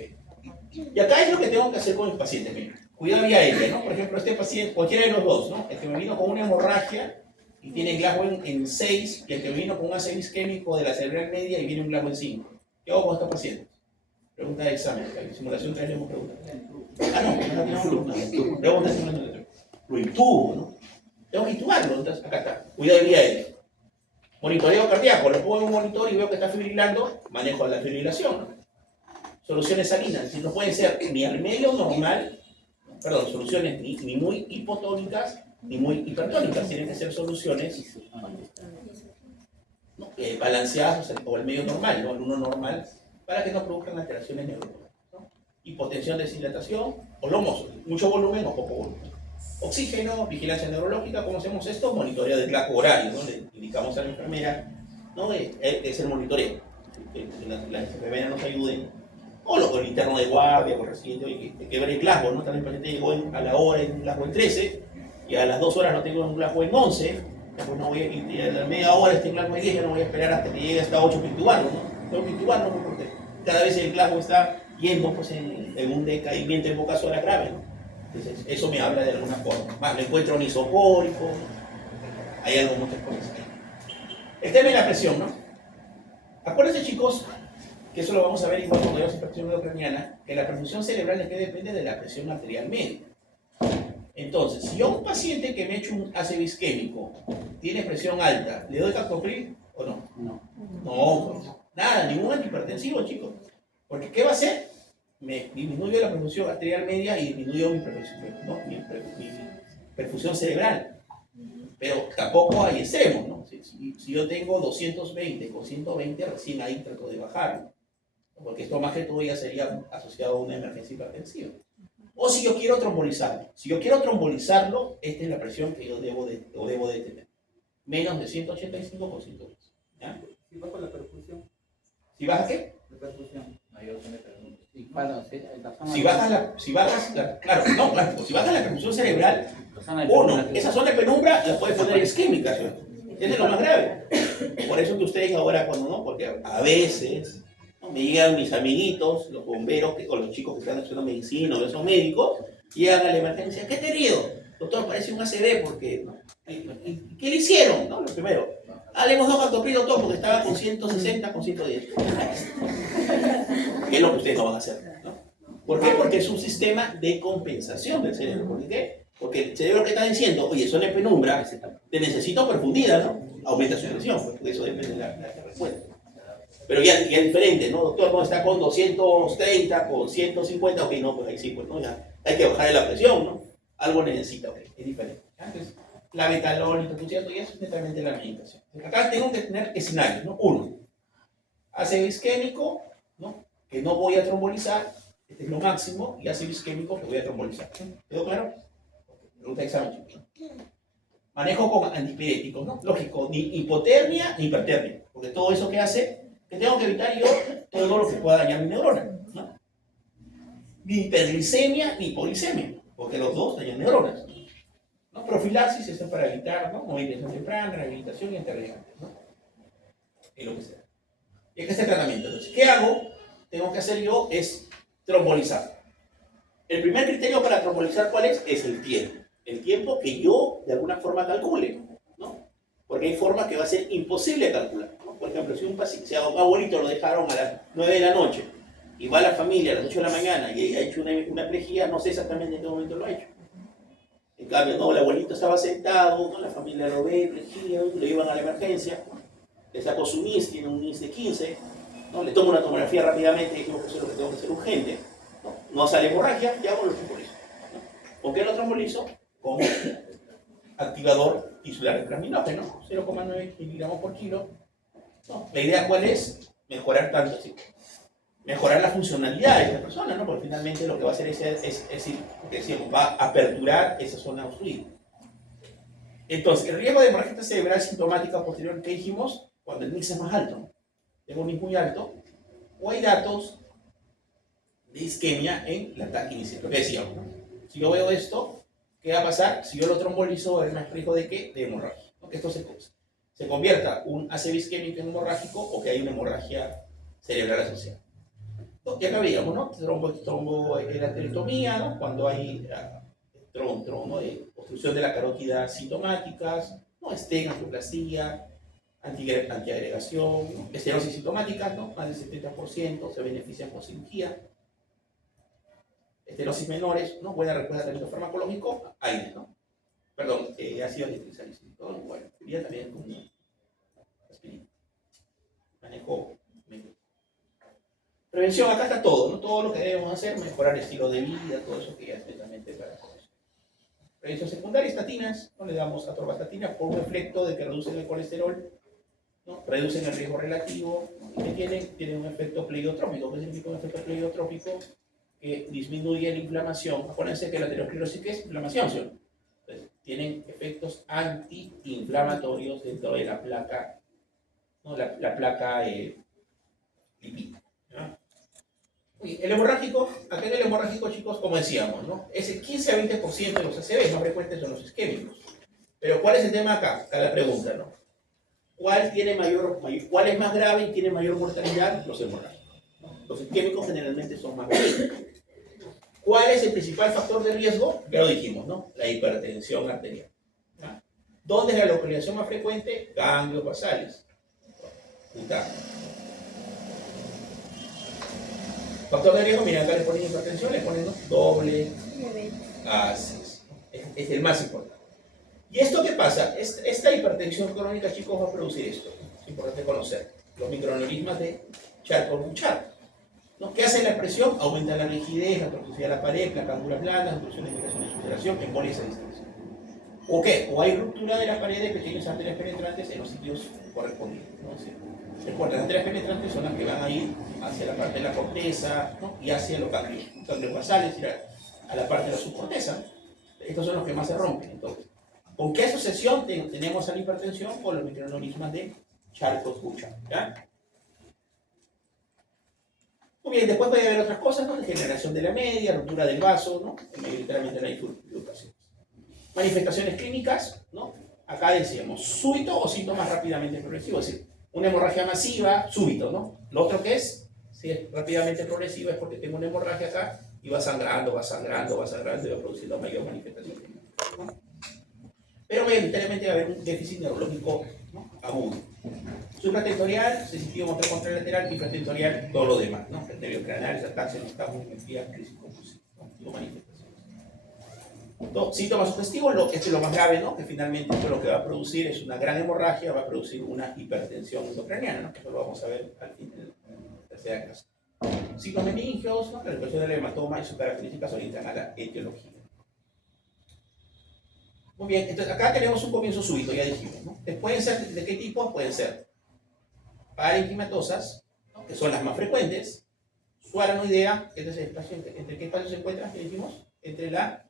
Y acá es lo que tengo que hacer con el paciente. Mira, cuidado vía aérea, ¿no? Por ejemplo, este paciente, cualquiera de los dos, ¿no? El que me vino con una hemorragia y tiene Glasgow en 6, y el que me vino con un ACV isquémico de la cerebral media y viene un Glasgow en 5. ¿Qué hago con estos pacientes? Pregunta de examen. En simulación 3 le hemos preguntado. Ah, no tenemos pregunta. Pregunta de simulación 3. Lo intubo, ¿no? Tengo que intubarlo, entonces acá está. Cuidado de vía aérea. Monitoreo cardíaco, lo pongo en un monitor y veo que está fibrilando, manejo la fibrilación, ¿no? Soluciones salinas, si no pueden ser ni al medio normal, perdón, soluciones ni muy hipotónicas ni muy hipertónicas, tienen que ser soluciones, ¿no?, balanceadas, o al medio normal, ¿no?, al uno normal, para que no produzcan alteraciones neurológicas, ¿no? Hipotensión, deshidratación, o lomos, mucho volumen o poco volumen. Oxígeno, vigilancia neurológica. ¿Cómo hacemos esto? Monitoreo del Glasgow horario, ¿no? Le indicamos a la enfermera, ¿no?, es el monitoreo, que la enfermera nos ayude, o el interno de guardia, o el residente, que ver el Glasgow, ¿no? También el paciente llegó a la hora en Glasgow en 13, y a las 2 horas lo tengo en Glasgow en 11, después no voy y a la media hora este Glasgow en 10, ya no voy a esperar hasta que llegue hasta 8 para intubarlo, ¿no? Tengo que intubarlo, ¿no?, porque cada vez el Glasgow está yendo, pues, en un decaimiento en boca sola grave, ¿no? Entonces, eso me habla de alguna forma. Más, me encuentro un isopórico, ¿no? Hay algo, muchas cosas ahí. El tema de la presión, ¿no? Acuérdense, chicos, que eso lo vamos a ver igual cuando veamos hipertensión endocraniana, que la perfusión cerebral es que depende de la presión arterial media. Entonces, si yo a un paciente que me ha hecho un ACV isquémico tiene presión alta, ¿le doy captopril o no? No, pues, nada, ningún antihipertensivo, chicos. Porque ¿qué va a hacer? Me disminuye la perfusión arterial media y disminuyo mi perfusión cerebral. Pero tampoco hay extremos, ¿no? Si yo tengo 220 con 120, recién ahí trato de bajarlo. Porque esto más que todo ya sería asociado a una emergencia hipertensiva. O si yo quiero trombolizarlo. Si yo quiero trombolizarlo, esta es la presión que yo debo de tener. Menos de 185 con 110. ¿Ya? Si bajo la perfusión. ¿Si baja qué? La perfusión. Si bajas la perfusión cerebral, uno, esa zona de penumbra la puede poner isquémica. Ese es lo más grave. Por eso que ustedes ahora, cuando no, porque a veces, ¿no?, me llegan mis amiguitos, los bomberos o los chicos que están haciendo medicina o esos médicos, llegan a la emergencia. ¿Qué te herido? Doctor, parece un ACV porque, ¿no? ¿Qué le hicieron? ¿No? Lo primero. Le hemos dado captopril, doctor, porque estaba con 160, con 110. ¿Qué es lo que ustedes no van a hacer? ¿No? ¿Por qué? Porque es un sistema de compensación del cerebro. ¿Por qué? Porque el cerebro que está diciendo, oye, zona de penumbra, te necesito perfundida, ¿no? Aumenta su tensión, porque eso depende de la respuesta. Pero ya es diferente, ¿no? Doctor, no, está con 230, con 150, ok, no, pues ahí sí, pues no, ya hay que bajarle la presión, ¿no? Algo necesita, ok, es diferente. Entonces, la betalol y todo eso, y eso es netamente la medicación. Acá tengo que tener escenarios, ¿no? Uno, ACV isquémico, ¿no?, que no voy a trombolizar, este es lo máximo, y ACV isquémico que voy a trombolizar. ¿Quedó claro? Pregunta de examen, chicos. Manejo con antipiréticos, ¿no? Lógico, ni hipotermia ni hipertermia, porque todo eso que hace, que tengo que evitar yo todo lo que pueda dañar mi neurona, ¿no? Ni hiperglicemia ni hipoglicemia, porque los dos dañan neuronas, ¿no? Profilaxis es para evitar, ¿no?, movilización temprana, rehabilitación y antirradiantes, ¿no? Es lo que sea. Y este es el tratamiento. Entonces, ¿qué hago? Tengo que hacer yo es trombolizar. El primer criterio para trombolizar, ¿cuál es? Es el tiempo. El tiempo que yo de alguna forma calcule, ¿no? Porque hay formas que va a ser imposible calcular, ¿no? Por ejemplo, si un paciente, si a un abuelito lo dejaron a las 9 de la noche y va a la familia a las 8 de la mañana y ha hecho una plejía, no sé exactamente en qué momento lo ha hecho. En cambio, no, el abuelito estaba sentado, ¿no? La familia lo ve, plejía, lo llevan a la emergencia, le sacó su NIS, tiene un NIS de 15, ¿no? Le tomo una tomografía rápidamente y digo que eso es lo que tengo que hacer urgente. No sale hemorragia, ya hago los trombolizos. ¿No? ¿Por qué lo trombolizo? Con activador tisular traminógeno, 0,9 miligramos por kilo. ¿No? La idea, ¿cuál es? Mejorar tanto así. Mejorar la funcionalidad de esta persona, ¿no? Porque finalmente lo que va a hacer es va a aperturar esa zona obstruida. Entonces, el riesgo de hemorragia cerebral sintomática posterior que dijimos, cuando el NIX es más alto, tengo un NIX muy alto, o hay datos de isquemia en la etapa inicial. Lo que decíamos, ¿no? Si yo veo esto, ¿qué va a pasar? Si yo lo trombolizo, va a haber más riesgo de ¿qué? De hemorragia, ¿no? Que esto se convierta un ACV isquémico en hemorrágico o que hay una hemorragia cerebral asociada. Y acá veíamos, ¿no? Tromboelaterectomía, ¿no? Cuando hay ¿no? Obstrucción de la carótida sintomáticas, ¿no? Angioplastia, antiagregación, ¿no? Estenosis sintomáticas, ¿no? Más del 70% se benefician con cirugía. Estenosis menores, ¿no? Buena respuesta al tratamiento farmacológico, AINES, ¿no? Perdón, ácido nitrosalicílico. Bueno, sería también como aspirina. Manejo médico. Prevención, acá está todo, ¿no? Todo lo que debemos hacer, mejorar el estilo de vida, todo eso que ya es netamente para todos. Prevención secundaria, estatinas, ¿no? Le damos atorvastatina por un efecto de que reducen el colesterol, ¿no? Reducen el riesgo relativo, ¿no? Y que tienen un efecto pleiotrópico. ¿Qué significa un efecto pleiotrópico? Que disminuye la inflamación. Acuérdense que la aterosclerosis es inflamación, ¿sí? Entonces, tienen efectos antiinflamatorios dentro de la placa, ¿no? La placa lipídica. ¿No? El hemorrágico, acá en el hemorrágico, chicos, como decíamos, ¿no? Es el 15 a 20% de los ACV, más frecuentes son los isquémicos. Pero ¿cuál es el tema acá? Acá la pregunta, ¿no? ¿Cuál es más grave y tiene mayor mortalidad? Los hemorrágicos, ¿no? Los isquémicos generalmente son más graves. ¿Cuál es el principal factor de riesgo? Ya lo dijimos, ¿no? La hipertensión arterial. ¿No? ¿Dónde es la localización más frecuente? Ganglios basales. Factor de riesgo, miren, acá le ponen hipertensión, le ponen, ¿no? Doble. Así es el más importante. ¿Y esto qué pasa? Esta hipertensión crónica, chicos, va a producir esto. Es importante conocer. Los microaneurismas de Charcot-Bouchard, ¿no? ¿Qué hace la presión? Aumenta la rigidez, la toxicidad de la pared, placándulas blandas, obstrucciones de migración y sudoración, embolias a distancia. ¿O qué? O hay ruptura de la pared de pequeñas arterias penetrantes en los sitios correspondientes, ¿no? Recuerda, las arterias penetrantes son las que van a ir hacia la parte de la corteza, ¿no? Y hacia los ganglios basales, es decir, a la parte de la subcorteza. Estos son los que más se rompen. Entonces, ¿con qué asociación tenemos a la hipertensión? Con los microaneurismas de Charcot-Bouchard, ¿ya? Muy bien, después puede haber otras cosas, ¿no? Degeneración de la media, ruptura del vaso, ¿no? Mayoritariamente la infiltración. Manifestaciones clínicas, ¿no? Acá decíamos, súbito o síntomas rápidamente progresivos, es decir, una hemorragia masiva, súbito, ¿no? Lo otro que es, si es rápidamente progresiva, es porque tengo una hemorragia acá y va sangrando y va produciendo mayor manifestación clínica, ¿no? Pero mayoritariamente va a haber un déficit neurológico, ¿no? Agudo. Supratentorial, sensitivo motor contralateral, infratentorial, todo lo demás, ¿no? Arteriocraneales, ataxia, noctambus, miopía, crisis convulsiva, ¿no? Manifestaciones. Síntomas sugestivos, este es lo más grave, ¿no? Que finalmente esto lo que va a producir es una gran hemorragia, va a producir una hipertensión endocraniana, ¿no? Que eso lo vamos a ver al fin de la tercera clase. Ciclomeningios, ¿no? La expresión del hematoma y sus características orientan a la etiología. Muy bien, entonces acá tenemos un comienzo súbito, ya dijimos, ¿no? ¿Pueden ser de qué tipo? Pueden ser parenquimatosas, ¿no? Que son las más frecuentes, subaranoidea, que es el espacio, ¿entre qué espacio se encuentra? ¿Qué dijimos? Entre la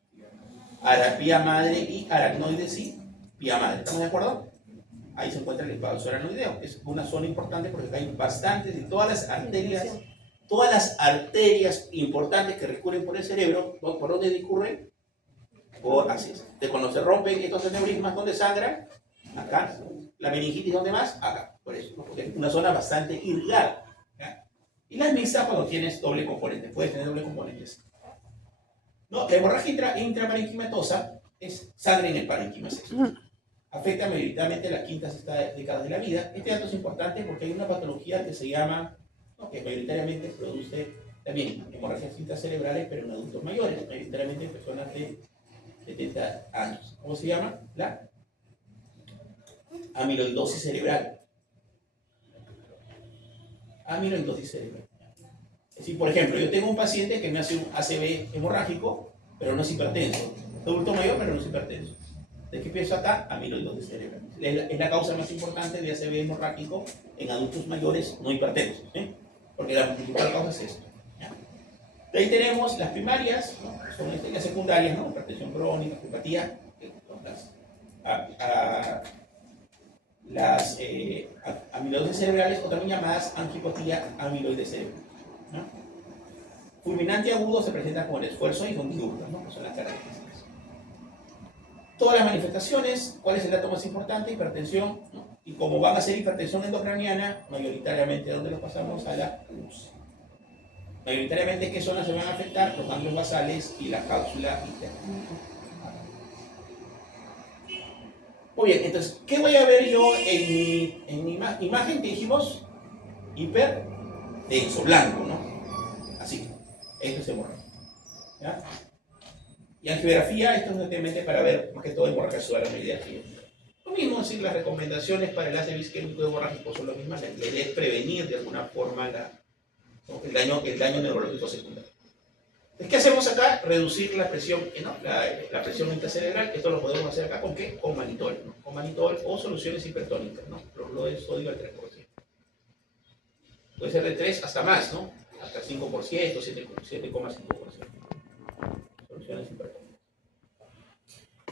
vía madre y aracnoides y vía madre. ¿Estamos de acuerdo? Ahí se encuentra el espacio aranoideo, que es una zona importante porque acá hay bastantes de todas las arterias importantes que discurren por el cerebro. ¿Por dónde discurren? Por así es. De cuando se rompen estos aneurismas, ¿dónde sangran? Acá. La meningitis, ¿dónde más? Acá. Por eso, ¿no? Porque es una zona bastante irrigada. ¿Ya? Y las mixtas cuando tienes doble componente. Puedes tener doble componente. No, la hemorragia intraparenquimatosa es sangre en el parénquima. afecta mayoritariamente las quintas décadas de la vida. Este dato es importante porque hay una patología que se llama, ¿no?, que mayoritariamente produce también hemorragias cintas cerebrales, pero en adultos mayores, mayoritariamente en personas de 70 años. ¿Cómo se llama? La amiloidosis cerebral. Amiloidosis cerebral. Es decir, por ejemplo, yo tengo un paciente que me hace un ACV hemorrágico, pero no es hipertenso. Adulto mayor, pero no es hipertenso. ¿De qué pienso acá? Amiloidosis cerebral. Es la causa más importante de ACV hemorrágico en adultos mayores no hipertensos, ¿eh? Porque la principal causa es esto. ¿Ya? De ahí tenemos las primarias, ¿no? Son las secundarias, ¿no? Hipertensión crónica, hepatía, las amiloidosis cerebrales, o también llamadas angiopatías amiloides cerebrales, ¿no? Fulminante agudo se presenta con el esfuerzo y con diurnos, ¿no? Que son las características. Todas las manifestaciones, ¿cuál es el dato más importante? Hipertensión, ¿no? Y como van a ser hipertensión endocraniana, mayoritariamente, ¿dónde lo pasamos? A la UCI. Mayoritariamente, ¿qué zonas se van a afectar? Los ganglios basales y la cápsula interna. Muy bien, entonces, ¿qué voy a ver yo en mi imagen que dijimos? Hipertenso, blanco, ¿no? Así, esto es hemorragia. ¿Ya? Y angiografía, esto es netamente para ver más que todo hemorragia subarachnoidea. Lo mismo, es decir, las recomendaciones para el ACV isquémico hemorrágico son las mismas. La idea es prevenir de alguna forma el daño neurológico secundario. ¿Qué hacemos acá? Reducir la presión, ¿no? la presión intracerebral. Esto lo podemos hacer acá ¿con qué? Con manitol, ¿no? Con manitol o soluciones hipertónicas, ¿no? Cloruro de sodio al 3%. Puede ser de 3 hasta más, ¿no? Hasta 5%, 7,5%. Soluciones hipertónicas.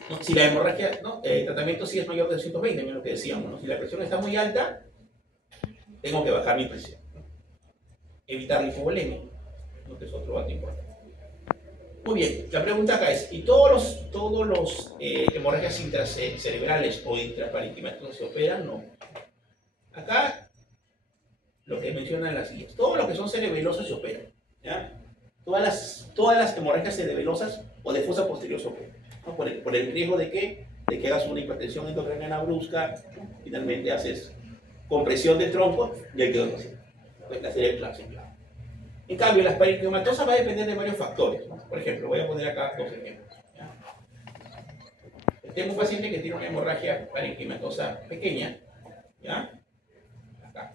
¿No? Si la hemorragia, ¿no? El tratamiento sí es mayor de 220, es lo que decíamos, ¿no? Si la presión está muy alta, tengo que bajar mi presión, ¿no? Evitar la hipovolemia, ¿no? Que es otro dato importante. Muy bien, la pregunta acá es, ¿y todos los hemorragias intracerebrales o intraparenquimatosas se operan? No. Acá, lo que mencionan las guías, todo lo que son cerebelosas se operan, ¿ya? Todas las hemorragias cerebelosas o de fosa posterior se operan, ¿no? Por el riesgo de que hagas una hipertensión endocraniana brusca, finalmente haces compresión del tronco y ahí quedó el paciente. Pues la cerebral se clava. En cambio, las parenquiomatosas va a depender de varios factores, ¿no? Por ejemplo, voy a poner acá dos ejemplos, ¿ya? Tengo un paciente que tiene una hemorragia parenquimatosa pequeña, ¿ya? Acá.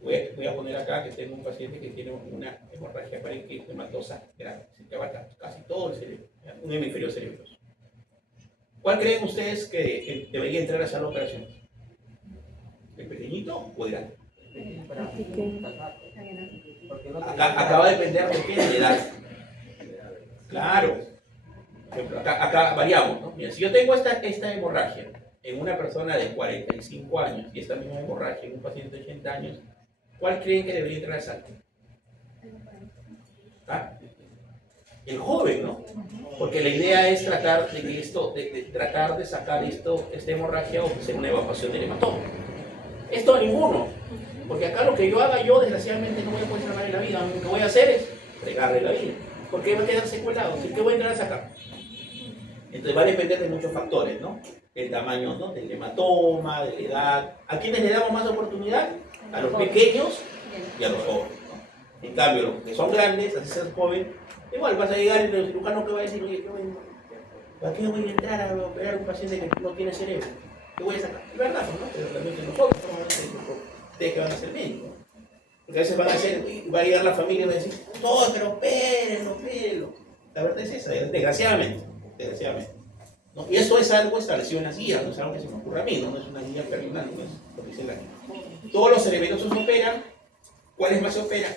Voy a poner acá que tengo un paciente que tiene una hemorragia parenquimatosa grande, que abarca casi todo el cerebro, ¿ya? Un hemisferio cerebroso. ¿Cuál creen ustedes que debería entrar a esa operación? ¿El pequeñito o el grande? Acá va a depender de qué, de edad. Claro. Por ejemplo, acá variamos, ¿no? Mira, si yo tengo esta hemorragia en una persona de 45 años y esta misma hemorragia en un paciente de 80 años, ¿cuál creen que debería entrar al salto? ¿Ah? El joven, ¿no? Porque la idea es tratar de que tratar de sacar esta hemorragia o hacer una evacuación del hematoma. Esto a ninguno. Porque acá lo que yo haga, desgraciadamente no voy a poder salvar la vida. Lo que voy a hacer es fregarle la vida. Porque va a quedar secuelado. ¿Qué voy a entrar a sacar? Entonces va a depender de muchos factores, ¿no? El tamaño, ¿no?, del hematoma, de la edad. ¿A quiénes le damos más oportunidad? A los pequeños y a los jóvenes, ¿no? En cambio, los que son grandes, así seas joven, igual vas a llegar y el cirujano que va a decir, oye, ¿para qué voy a entrar a operar a un paciente que no tiene cerebro? ¿Qué voy a sacar? Es verdad, ¿no? Pero realmente nosotros ustedes que van a ser médicos, porque a veces va a llegar la familia y va a decir, no, pero opérenlo. La verdad es esa, desgraciadamente, ¿no? Y eso es algo establecido en las guías, no es algo que se me ocurra a mí, no es una guía personal, no es lo que dice la guía. Todos los cerebrosos operan. ¿Cuáles más se operan?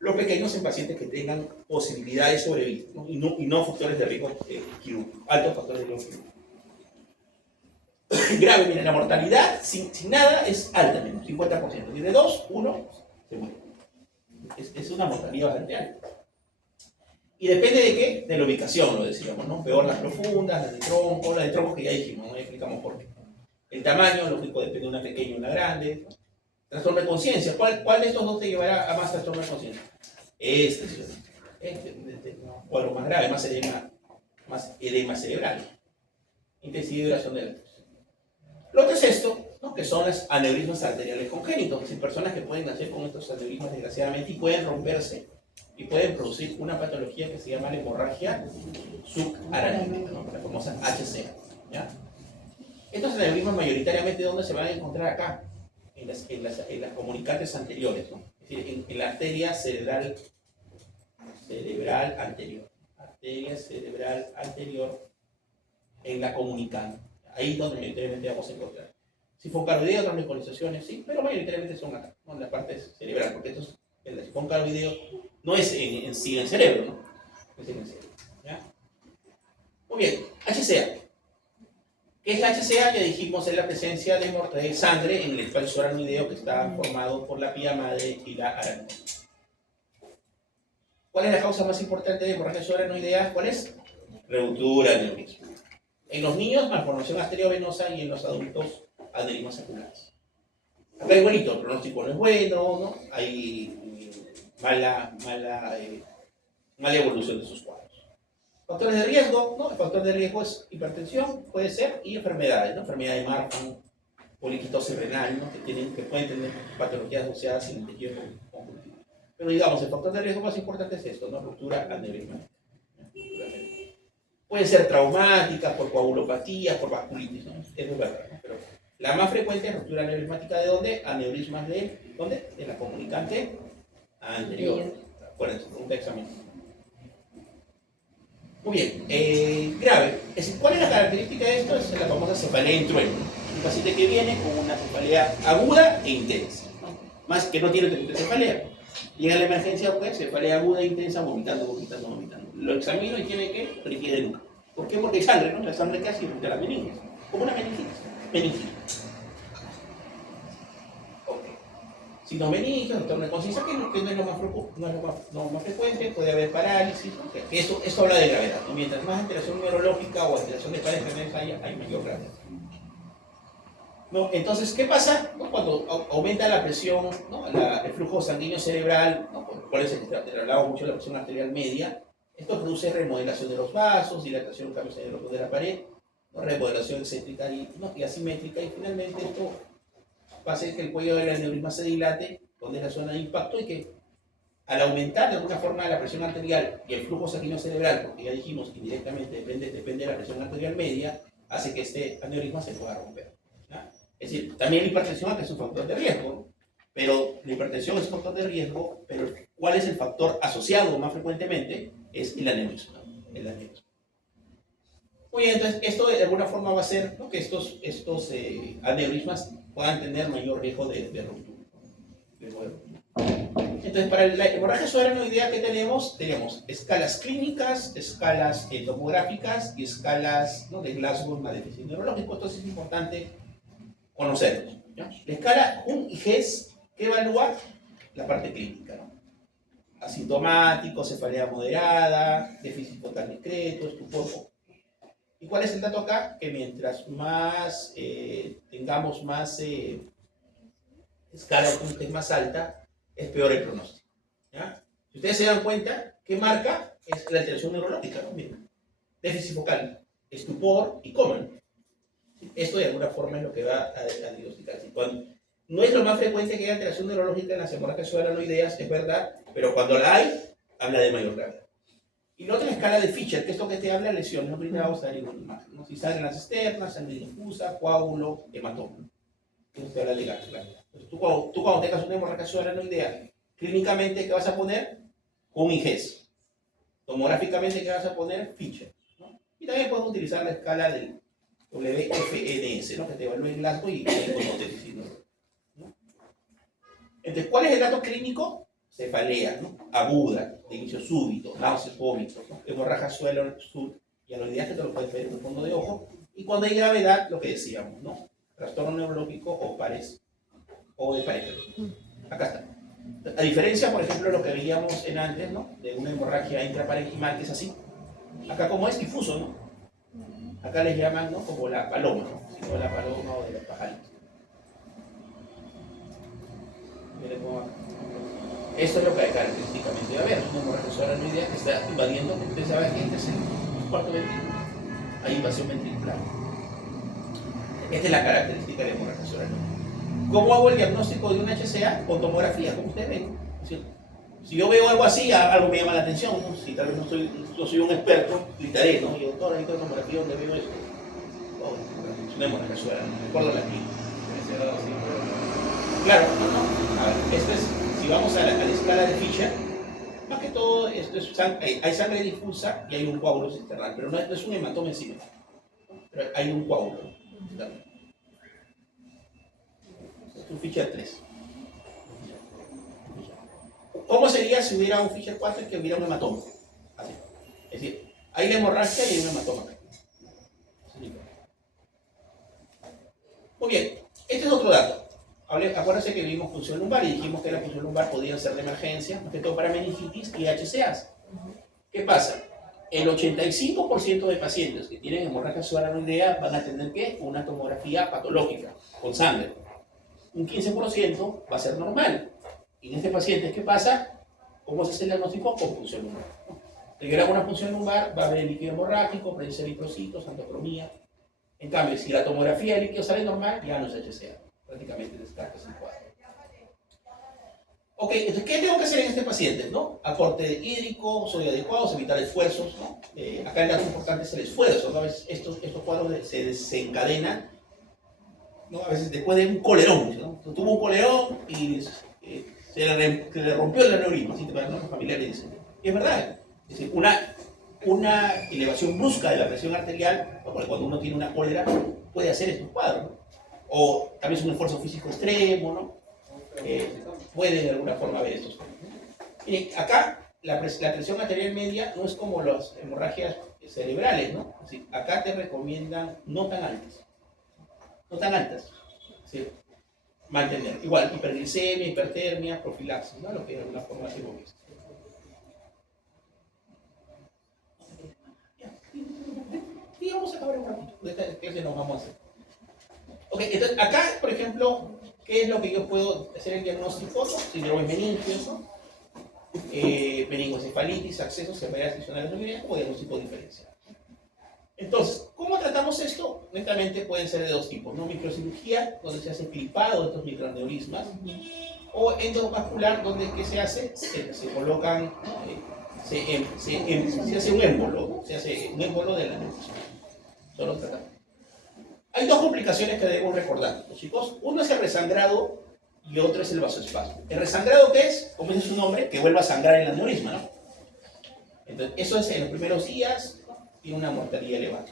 Los pequeños en pacientes que tengan posibilidades de sobrevivir, ¿no? Y no factores de riesgo quirúrgico, altos factores de riesgo quirúrgico. Grave, miren, la mortalidad sin nada es alta, menos 50%. Y de 2, 1 se muere. Es una mortalidad bastante alta. Y depende de qué, de la ubicación, lo decíamos, ¿no? Peor las profundas, las de tronco que ya dijimos, no explicamos por qué. El tamaño, lógico, depende de una pequeña o una grande. Trastorno de conciencia, ¿cuál de estos dos te llevará a más trastorno de conciencia? O algo más grave, más edema cerebral. intensidad y duración de la crisis. Lo otro es esto, ¿no? Que son los aneurismas arteriales congénitos, es decir, personas que pueden nacer con estos aneurismas desgraciadamente y pueden romperse y pueden producir una patología que se llama la hemorragia subaranómica, ¿no? La famosa HCA, ¿ya? Estos aneurismas mayoritariamente, ¿dónde se van a encontrar? Acá, en las comunicantes anteriores, ¿no? Es decir, en la arteria cerebral anterior. Arteria cerebral anterior en la comunicante. Ahí es donde mayoritariamente vamos a encontrar. Sifoncardioideo, otras localizaciones, sí, pero mayoritariamente son acá, ¿no? En la parte cerebral, porque esto es, el sifoncardioideo no es en sí en el cerebro, ¿no? Es en el cerebro, ¿ya? Muy bien, HCA. ¿Qué es la HCA? Ya dijimos, es la presencia de sangre en el espacio aranoideo que está formado por la pía madre y la aranoide. ¿Cuál es la causa más importante de hemorragia subaranoidea? ¿Cuál es? Ruptura del aneurisma. En los niños, malformación arteriovenosa, y en los adultos, aneurismas seculares. Acá hay bonito, el pronóstico no es bueno, ¿no? Hay mala evolución de sus cuadros. Factores de riesgo, ¿no? El factor de riesgo es hipertensión, puede ser, y enfermedades, ¿no? Enfermedad de Marfan, poliquitosis renal, ¿no? Que pueden tener patologías asociadas en el tejido conjuntivo. Pero digamos, el factor de riesgo más importante es esto, ¿no? Ruptura aneurismática. Pueden ser traumáticas, por coagulopatía, por vasculitis, ¿no? Eso es verdad, ¿no? Pero la más frecuente es ruptura aneurismática ¿de dónde? Aneurismas de ¿dónde? De la comunicante anterior. Acuérdense, un examen. Muy bien, grave. Es decir, ¿cuál es la característica de esto? Es la famosa cefalea en trueno. Un paciente que viene con una cefalea aguda e intensa, ¿no? Más que no tiene cefalea. Llega a la emergencia, pues, cefalea aguda e intensa, vomitando. Lo examino y tiene que requiere de nuca. ¿Por qué? Porque hay sangre, ¿no? La sangre que hace irrita la meninges. Como una meningitis. Ok. Si no meningitis, doctor me conciencia que no es lo más frecuente, puede haber parálisis, ¿no? Esto habla de gravedad, ¿no? Mientras más alteración neurológica o alteración de pares craniales hay mayor gravedad. ¿No? Entonces, ¿qué pasa? ¿No? Cuando aumenta la presión, ¿no? El flujo sanguíneo cerebral, ¿no? Por eso te hablaba mucho de la presión arterial media, esto produce remodelación de los vasos, dilatación, cambios en el orden de la pared, ¿no? Remodelación excéntrica y asimétrica, y finalmente esto va a hacer que el cuello del aneurisma se dilate, donde es la zona de impacto, y que al aumentar de alguna forma la presión arterial y el flujo sanguíneo cerebral, porque ya dijimos que indirectamente depende de la presión arterial media, hace que este aneurisma se pueda romper, ¿no? Es decir, también la hipertensión es un factor de riesgo, pero la hipertensión es un factor de riesgo, pero ¿cuál es el factor asociado más frecuentemente? Es el aneurisma. Muy bien, entonces esto de alguna forma va a hacer, ¿no? Que estos aneurismas puedan tener mayor riesgo de ruptura. Entonces, para la hemorragia subaranoidea que tenemos escalas clínicas, escalas tomográficas y escalas, ¿no? De Glasgow, más déficit neurológico. Entonces es importante conocerlos, ¿no? La escala HUM y GES, que evalúa la parte clínica, ¿no? Asintomático, cefalea moderada, déficit total discreto, estupor. ¿Y cuál es el dato acá? Que mientras más tengamos más escala de más alta, es peor el pronóstico, ¿ya? Si ustedes se dan cuenta, ¿qué marca? Es la alteración neurológica, ¿no? Miren, déficit focal, estupor y coma, ¿no? Esto de alguna forma es lo que va a diagnosticar. No es lo más frecuente que haya alteración neurológica en las hemorragias subaranoideas, es verdad, pero cuando la hay, habla de mayor gravedad. Y la otra escala de Fischer, que es lo que te habla de lesiones, no vamos a dar ninguna imagen, ¿no? Si salen las externas, sangre difusa, coágulo, hematoma. Eso te habla de gravedad. Entonces, tú cuando tengas una hemorragia subaranoidea, clínicamente, ¿qué vas a poner? Un IGES. Tomográficamente, ¿qué vas a poner? Fischer, ¿no? Y también podemos utilizar la escala del WFNS, ¿no? Que te evalúe el Glasgow y ¿no? Entonces, ¿cuál es el dato clínico? Cefalea, ¿no? Aguda, de inicio súbito, náuseas, vómitos, ¿no? Hemorragia subaranoidea, que te lo puedes ver en el fondo de ojo. Y cuando hay gravedad, lo que decíamos, ¿no? Trastorno neurológico o pares, o de pareja. Acá está. A diferencia, por ejemplo, de lo que veíamos en antes, ¿no? De una hemorragia intraparenquimal, que es así. Acá como es difuso, ¿no? Acá les llaman, ¿no? Como la paloma, ¿no? Sino la paloma o de los pajaritos. Miren cómo acá. Esto es lo que hay característicamente. A ver, es una hemorragia subaranoidea que está invadiendo. Ustedes saben que este es el cuarto ventrículo. hay invasión ventricular. Esta es la característica de la hemorragia cerebral. ¿Cómo hago el diagnóstico de un HCA? Con tomografía, como ustedes ven. Si yo veo algo así, algo me llama la atención, ¿no? Si tal vez no soy un experto, gritaré, ¿no? Y doctor, ahí está tomografía donde veo esto. Oh, es una hemorragia cerebral, no me acuerdo la clínica. Claro, no. A ver, esto es, si vamos a la escala de Fischer, más que todo, esto es hay sangre difusa y hay un coágulo cisterral, pero no es un hematoma encima, pero hay un coágulo. Es un Fischer 3. ¿Cómo sería si hubiera un Fischer 4 y que hubiera un hematoma? Así. Es decir, hay la hemorragia y hay un hematoma. Muy bien, este es otro dato. Acuérdense que vimos punción lumbar y dijimos que la punción lumbar podía ser de emergencia, más que todo para meningitis y HCAs. ¿Qué pasa? El 85% de pacientes que tienen hemorragia subarachnoidea van a tener que una tomografía patológica con sangre. Un 15% va a ser normal. Y en este paciente, ¿qué pasa? ¿Cómo se hace el diagnóstico? Con punción lumbar. Si graba una punción lumbar, va a haber líquido hemorrágico, presencia de eritrocitos, antocromía. En cambio, si la tomografía de líquido sale normal, ya no es HCA. Prácticamente descartas el cuadro. Ok, entonces, ¿qué tengo que hacer en este paciente? ¿No? Aporte hídrico, sodio adecuados, evitar esfuerzos, ¿no? Acá el dato importante es el esfuerzo, ¿no? A veces estos cuadros se desencadenan, ¿no? A veces después de un colerón, ¿no? Tuvo un colerón y se le rompió el aneurisma, ¿sí? ¿No? Los familiares dicen. Y es verdad, es decir, una elevación brusca de la presión arterial, porque cuando uno tiene una cólera, puede hacer estos cuadros, ¿no? O también es un esfuerzo físico extremo, ¿no? Puede de alguna forma ver estos cuadros. Miren, acá la presión arterial media no es como las hemorragias cerebrales, ¿no? Es decir, acá te recomiendan no tan altas. No tan altas. ¿Sí? Mantener. Igual, hiperglicemia, hipertermia, profilaxis, ¿no? Lo que de alguna forma hemos visto. Y vamos a acabar un ratito. De esta clase nos vamos a hacer. Ok, entonces acá, por ejemplo, ¿qué es lo que yo puedo hacer el diagnóstico? Síndrome meningios, ¿no? Meningoencefalitis, accesos, enfermedades adicionales no como diagnóstico diferencial. Entonces, ¿cómo tratamos esto? Netamente pueden ser de dos tipos, ¿no? Microcirugía, donde se hace clipado de estos microaneurismas, o endovascular, donde ¿qué se hace? Se colocan, se hace un émbolo, ¿no? Se hace un émbolo de la aneurisma. Son los tratamientos. Hay dos complicaciones que debemos recordar, los chicos. Uno es el resangrado y otro es el vasoespasmo. ¿El resangrado qué es? Como dice su nombre, que vuelva a sangrar el aneurisma, ¿no? Entonces, eso es en los primeros días, tiene una mortalidad elevada.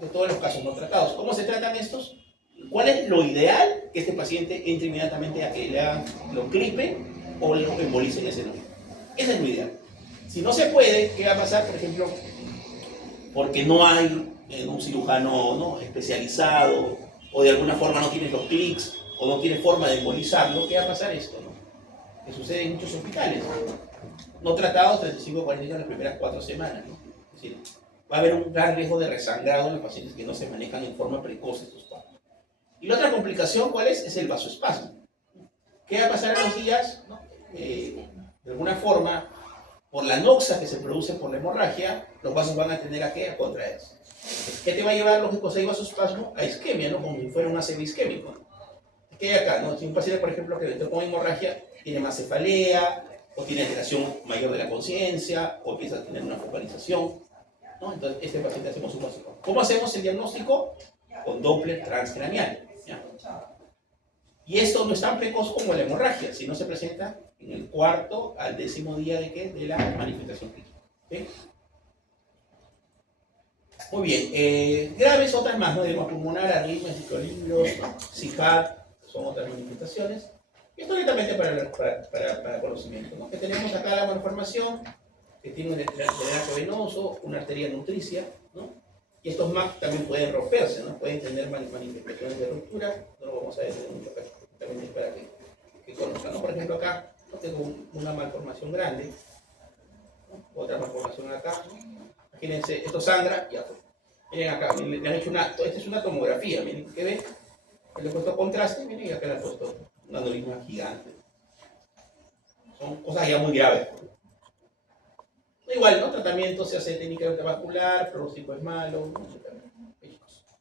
De todos los casos no tratados. ¿Cómo se tratan estos? ¿Cuál es lo ideal? Que este paciente entre inmediatamente a que le hagan, lo clipen o lo embolicen ese aneurisma. Ese es lo ideal. Si no se puede, ¿qué va a pasar? Por ejemplo, porque no hay un cirujano, ¿no?, especializado, o de alguna forma no tiene los clics, o no tiene forma de embolizarlo, ¿qué va a pasar esto, no? Que sucede en muchos hospitales. No tratados 35-40 en las primeras 4 semanas, ¿no? Es decir, va a haber un gran riesgo de resangrado en los pacientes que no se manejan en forma precoz estos cuadros. Y la otra complicación, ¿cuál es? Es el vasoespasmo. ¿Qué va a pasar en los días? ¿No? De alguna forma, por la noxa que se produce por la hemorragia, los vasos van a tener a qué? A contraerse. ¿Qué te va a llevar, lógico, si hay vasoespasmo? A isquemia, ¿no? Como si fuera un ACV isquémico. ¿Qué hay acá, no? Si un paciente, por ejemplo, que entró con hemorragia, tiene más cefalea, o tiene alteración mayor de la conciencia, o empieza a tener una focalización, ¿no? Entonces, este paciente hacemos un vasoespasmo. ¿Cómo hacemos el diagnóstico? Con Doppler transcranial, ¿ya? Y esto no es tan precoz como la hemorragia, sino se presenta en el 4º al 10º día de, ¿qué?, de la manifestación clínica. ¿Okay? Muy bien, graves otras más, ¿no? Edema pulmonar, arritmias, ciclolibros, CIHAT, son otras manifestaciones. Y esto directamente para conocimiento, ¿no? Que tenemos acá la malformación, que tiene un drenaje venoso, una arteria nutricia, ¿no? Y estos MAC también pueden romperse, ¿no? Pueden tener manifestaciones de ruptura, no lo vamos a ver en mucho caso, también es para que conozcan, ¿no? Por ejemplo, acá tengo una malformación grande, ¿no? Otra malformación acá. Imagínense, esto sangra y afuera. Miren acá, le han hecho esta es una tomografía, miren que ven, le he puesto contraste, miren, y acá le han puesto un aneurisma gigante. Son cosas ya muy graves. Igual, ¿no? Tratamiento se hace técnica cardiovascular, pronóstico es malo, etc.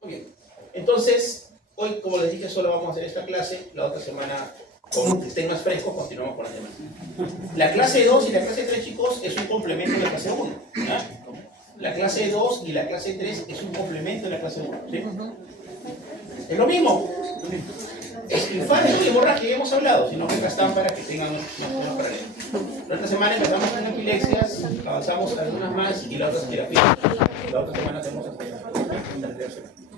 Muy bien. Entonces, hoy, como les dije, solo vamos a hacer esta clase. La otra semana, como que estén más frescos, continuamos con las demás. La clase 2 y la clase 3, chicos, es un complemento de la clase 1. ¿Ya? La clase 2 y la clase 3 es un complemento de la clase 1. ¿Sí? Es lo mismo. Infarto y hemorragia que hemos hablado, sino que acá están para que tengan más paralelos. La otra semana empezamos con epilepsias, avanzamos algunas más y la otra es terapia. La otra semana tenemos hasta la tercera semana.